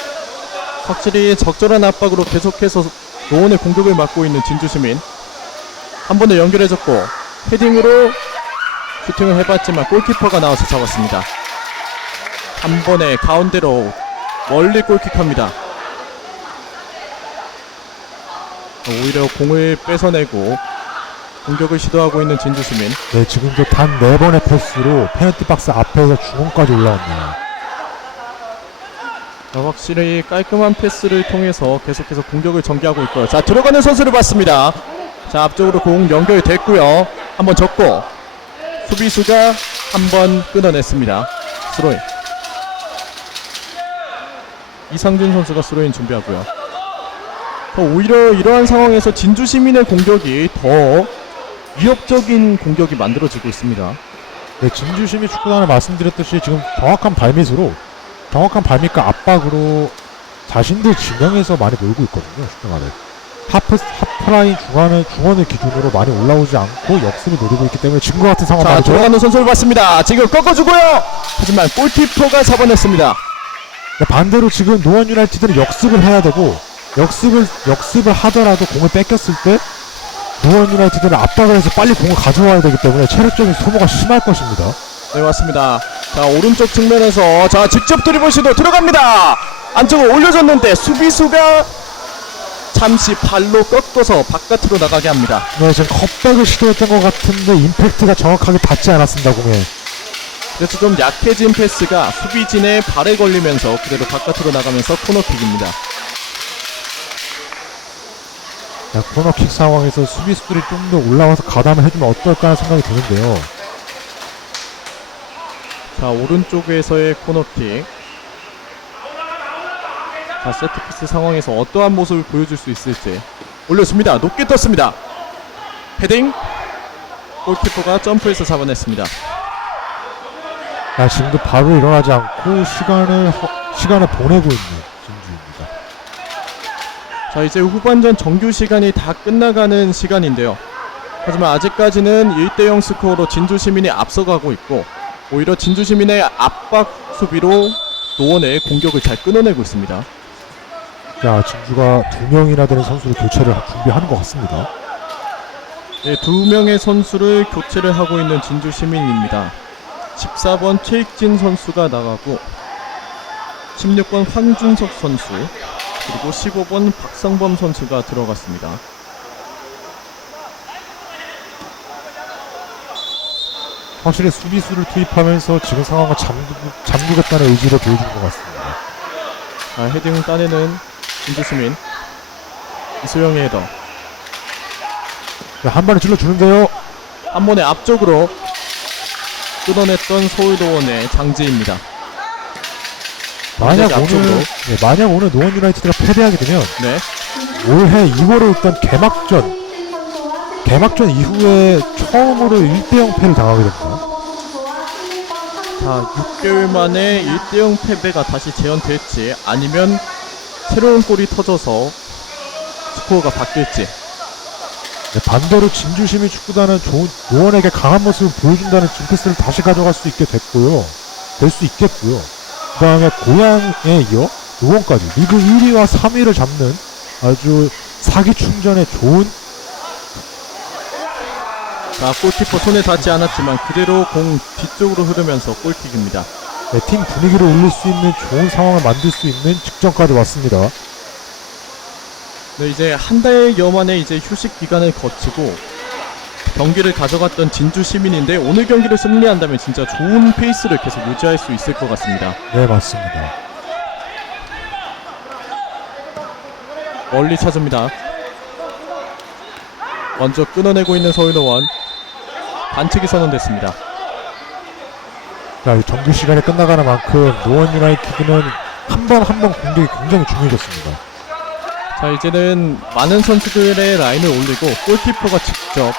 확실히 적절한 압박으로 계속해서 노원의 공격을 막고 있는 진주시민. 한 번에 연결해줬고 헤딩으로 슈팅을 해봤지만 골키퍼가 나와서 잡았습니다. 한 번에 가운데로 멀리 골킥합니다. 오히려 공을 뺏어내고 공격을 시도하고 있는 진주시민. 네, 지금도 단 4번의 패스로 페널티 박스 앞에서 중원까지 올라왔네요. 자, 확실히 깔끔한 패스를 통해서 계속해서 공격을 전개하고 있고요. 자, 들어가는 선수를 봤습니다. 자, 앞쪽으로 공 연결됐고요. 한번 접고 수비수가 한번 끊어냈습니다. 스로인. 이상준 선수가 스로인 준비하고요. 오히려 이러한 상황에서 진주시민의 공격이 더 위협적인 공격이 만들어지고 있습니다. 네, 진주심이 축구단을 말씀드렸듯이 지금 정확한 발밑으로, 정확한 발밑과 압박으로 자신들 진영에서 많이 놀고 있거든요. 축구단을. 하프라인 중원을 기준으로 많이 올라오지 않고 역습을 노리고 있기 때문에 진 것 같은 상황 자, 말이죠. 들어가는 선수를 봤습니다. 지금 꺾어주고요. 하지만 골키퍼가 잡아냈습니다. 네, 반대로 지금 노원 유나이티드는 역습을 해야 되고, 역습을 하더라도 공을 뺏겼을 때 노원 유나이티드는 압박을 해서 빨리 공을 가져와야 되기 때문에 체력적인 소모가 심할 것입니다. 네, 맞습니다. 자, 오른쪽 측면에서 자, 직접 드리블 시도 들어갑니다. 안쪽으로 올려줬는데 수비수가 잠시 발로 꺾어서 바깥으로 나가게 합니다. 네, 지금 컵백을 시도했던 것 같은데 임팩트가 정확하게 닿지 않았습니다, 공에. 그래서 좀 약해진 패스가 수비진의 발에 걸리면서 그대로 바깥으로 나가면서 코너킥입니다. 자, 코너킥 상황에서 수비수들이 좀 더 올라와서 가담을 해주면 어떨까 하는 생각이 드는데요. 자, 오른쪽에서의 코너킥. 자, 세트피스 상황에서 어떠한 모습을 보여줄 수 있을지. 올렸습니다. 높게 떴습니다. 헤딩. 골키퍼가 점프해서 잡아냈습니다. 자, 지금도 바로 일어나지 않고 시간을 보내고 있는 진주입니다. 자, 이제 후반전 정규 시간이 다 끝나가는 시간인데요. 하지만 아직까지는 1대0 스코어로 진주시민이 앞서가고 있고, 오히려 진주시민의 압박 수비로 노원의 공격을 잘 끊어내고 있습니다. 자, 진주가 2명이나 되는 선수를 교체를 준비하는 것 같습니다. 네, 2명의 선수를 교체를 하고 있는 진주시민입니다. 14번 최익진 선수가 나가고 16번 황준석 선수, 그리고 15번 박상범 선수가 들어갔습니다. 확실히 수비수를 투입하면서 지금 상황을 잠그겠다는 의지를 보여주는 것 같습니다. 자, 헤딩 따내는 진주시민. 이소영의 헤더. 자, 한 번에 찔러주는데요. 한 번에 앞쪽으로 끊어냈던 서울도원의 장지입입니다. 만약 앞쪽으로. 오늘 노원 유나이티드가 패배하게 되면 네. 올해 2월에 있던 개막전 이후에 처음으로 1대0 패를 당하게 됩니다. 자, 6개월 만에 1대0 패배가 다시 재현될지, 아니면 새로운 골이 터져서 스코어가 바뀔지. 네, 반대로 진주시민 축구단은 노원에게 강한 모습을 보여준다는 징크스를 다시 가져갈 수 있게 됐고요. 될 수 있겠고요. 그 다음에 고향에 이어 노원까지 리그 1위와 3위를 잡는 아주 사기 충전에 좋은. 자, 골키퍼 손에 닿지 않았지만 그대로 공 뒤쪽으로 흐르면서 골킥입니다. 네, 팀 분위기를 올릴 수 있는 좋은 상황을 만들 수 있는 직전까지 왔습니다. 네, 이제 한 달여 만에 이제 휴식 기간을 거치고 경기를 가져갔던 진주 시민인데, 오늘 경기를 승리한다면 진짜 좋은 페이스를 계속 유지할 수 있을 것 같습니다. 네, 맞습니다. 멀리 찾습니다. 먼저 끊어내고 있는 서울노원. 반칙이 선언됐습니다. 자, 정규 시간이 끝나가는 만큼 노원 유나이티드는 한 번 한 번 공격이 굉장히 중요해졌습니다. 자, 이제는 많은 선수들의 라인을 올리고 골키퍼가 직접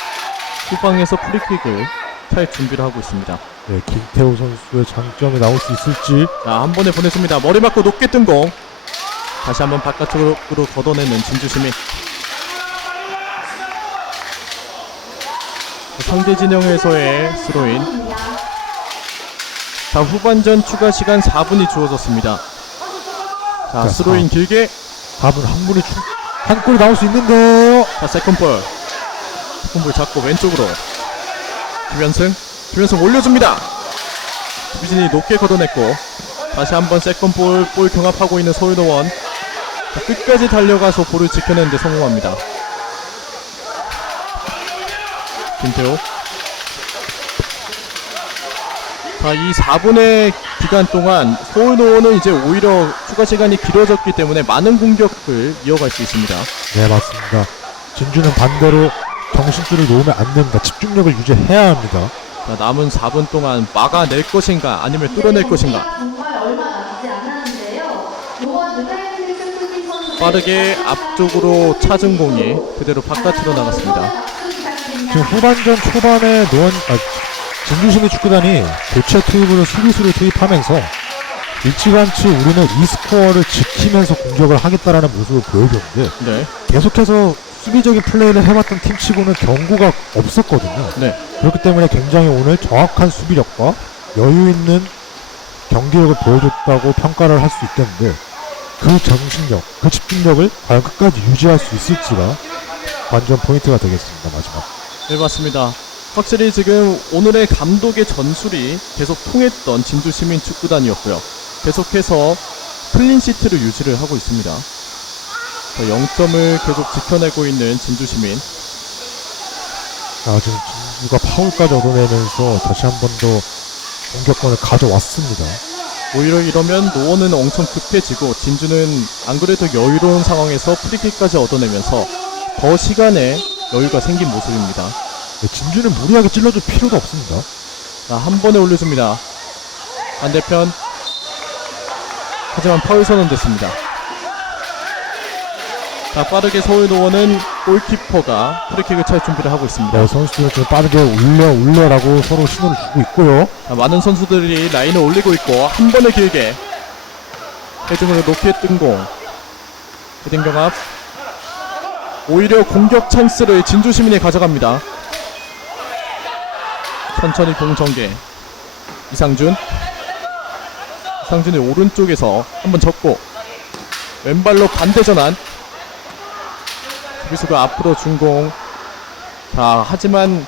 후방에서 프리킥을 찰 준비를 하고 있습니다. 네, 김태호 선수의 장점이 나올 수 있을지. 자, 한 번에 보냈습니다. 머리 맞고 높게 뜬 공. 다시 한번 바깥쪽으로 걷어내는 진주시민. 상대 진영에서의 스로인. 자, 후반전 추가 시간 4분이 주어졌습니다. 자, 스로인 길게. 4분 한 골이 나올 수 있는데요. 자, 세컨볼 잡고 왼쪽으로 김현승 올려줍니다. 수비진이 높게 걷어냈고, 다시 한번 세컨볼 경합하고 있는 서울노원. 자, 끝까지 달려가서 볼을 지켜내는데 성공합니다. 김태호. 자, 이 4분의 기간 동안 서울노원은 이제 오히려 추가 시간이 길어졌기 때문에 많은 공격을 이어갈 수 있습니다. 네, 맞습니다. 진주는 반대로 정신줄을 놓으면 안 됩니다. 집중력을 유지해야 합니다. 자, 남은 4분 동안 막아낼 것인가 아니면 뚫어낼 것인가. 정말 얼마 남지 않았는데요. 노원 유나이티드 풋볼 선수들 빠르게 앞쪽으로 찾은 공이 그대로 바깥으로 나갔습니다. 지금 후반전 초반에 진주시민 축구단이 교체 투입으로 수비수를 투입하면서 일찌감치 우리는 이 스코어를 지키면서 공격을 하겠다라는 모습을 보여줬는데 네, 계속해서 수비적인 플레이를 해왔던 팀치고는 경고가 없었거든요. 네. 그렇기 때문에 굉장히 오늘 정확한 수비력과 여유 있는 경기력을 보여줬다고 평가를 할 수 있겠는데 그 정신력, 그 집중력을 과연 끝까지 유지할 수 있을지가 관전 포인트가 되겠습니다. 마지막. 네, 맞습니다. 확실히 지금 오늘의 감독의 전술이 계속 통했던 진주시민 축구단이었고요. 계속해서 클린시트를 유지를 하고 있습니다. 자, 0점을 계속 지켜내고 있는 진주시민. 지금 진주가 파울까지 얻어내면서 다시 한 번 더 공격권을 가져왔습니다. 오히려 이러면 노원은 엄청 급해지고 진주는 안 그래도 여유로운 상황에서 프리킥까지 얻어내면서 더 시간에 여유가 생긴 모습입니다. 네, 진주는 무리하게 찔러줄 필요도 없습니다. 자, 한 번에 올려줍니다. 반대편. 하지만 파울 선언됐습니다. 자, 빠르게 서울노원은 골키퍼가 프리킥을 찰 준비를 하고 있습니다. 네, 선수들은 좀 빠르게 올려라고 서로 신호를 주고 있고요. 자, 많은 선수들이 라인을 올리고 있고 한 번에 길게 헤딩으로 높이 뜬 공. 헤딩 경합. 오히려 공격 찬스를 진주시민이 가져갑니다. 천천히 공 전개. 이상준이 오른쪽에서 한번 접고 왼발로 반대 전환. 수비수가 앞으로 준공. 자, 하지만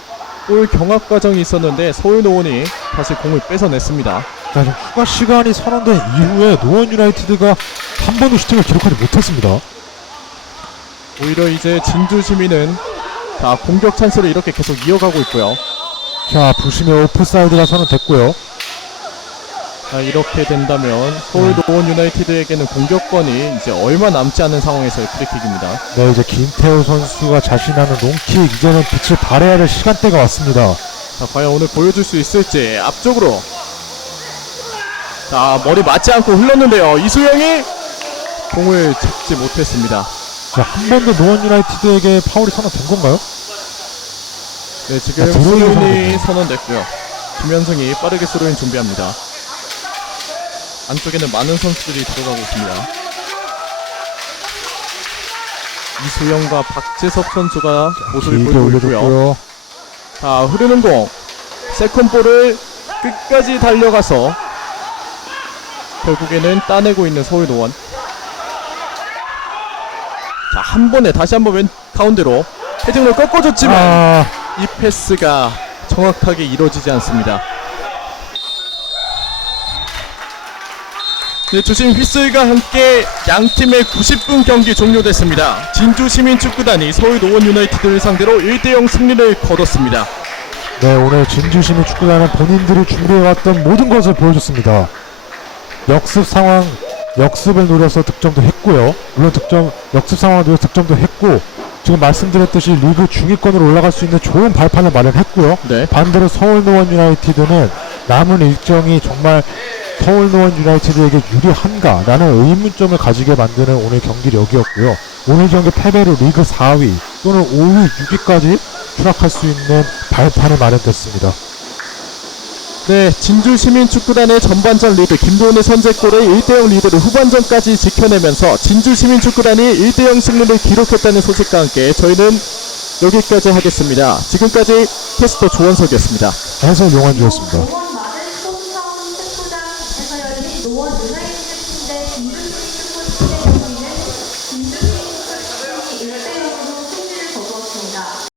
골 경합 과정이 있었는데 서울노원이 다시 공을 뺏어냈습니다. 자, 지금 추가 시간이 선언된 이후에 노원 유나이티드가 한 번도 슈팅을 기록하지 못했습니다. 오히려 이제 진주시민은 자, 공격 찬스를 이렇게 계속 이어가고 있고요. 자, 부심의 오프사이드가 선언됐고요. 자, 이렇게 된다면 서울노원 유나이티드에게는 공격권이 이제 얼마 남지 않은 상황에서의 프리킥입니다. 네, 이제 김태우 선수가 자신하는 롱킥 이제는 빛을 발해야 될 시간대가 왔습니다. 자, 과연 오늘 보여줄 수 있을지. 앞쪽으로. 자, 머리 맞지 않고 흘렀는데요. 이수영이 공을 잡지 못했습니다. 자, 한 번 더 노원 유나이티드에게 파울이 선언된 건가요? 네, 지금 드로잉이 스로인이 선언됐고요. 김현승이 빠르게 스로인 준비합니다. 안쪽에는 많은 선수들이 들어가고 있습니다. 이수영과 박재석 선수가 모습을 길게 보이고 있고요. 올려줬고요. 자, 흐르는 공. 세컨볼을 끝까지 달려가서 결국에는 따내고 있는 서울노원. 자, 한 번에 다시 한번 왼 가운데로 헤딩으로 꺾어줬지만 이 패스가 정확하게 이루어지지 않습니다. 네, 주심 휘슬과 함께 양팀의 90분 경기 종료됐습니다. 진주시민축구단이 서울노원 유나이티드를 상대로 1대0 승리를 거뒀습니다. 네, 오늘 진주시민 축구단은 본인들이 준비해왔던 모든 것을 보여줬습니다. 역습 상황, 역습을 노려서 득점도 했고요. 물론 역습 상황을 노려서 득점도 했고, 지금 말씀드렸듯이 리그 중위권으로 올라갈 수 있는 좋은 발판을 마련했고요. 네. 반대로 서울노원 유나이티드는 남은 일정이 정말 서울노원 유나이티드에게 유리한가 라는 의문점을 가지게 만드는 오늘 경기력이었고요. 오늘 경기 패배로 리그 4위 또는 5위, 6위까지 추락할 수 있는 발판이 마련됐습니다. 네, 진주시민축구단의 전반전 리드 김도훈의 선제골의 1대0 리드를 후반전까지 지켜내면서 진주시민축구단이 1대0 승리를 기록했다는 소식과 함께 저희는 여기까지 하겠습니다. 지금까지 캐스터 조원석이었습니다. 해설 용환주였습니다. 노원 마들 스포츠타운 축구장 에서 열린 노원 유나이티드 팀 대 진주시민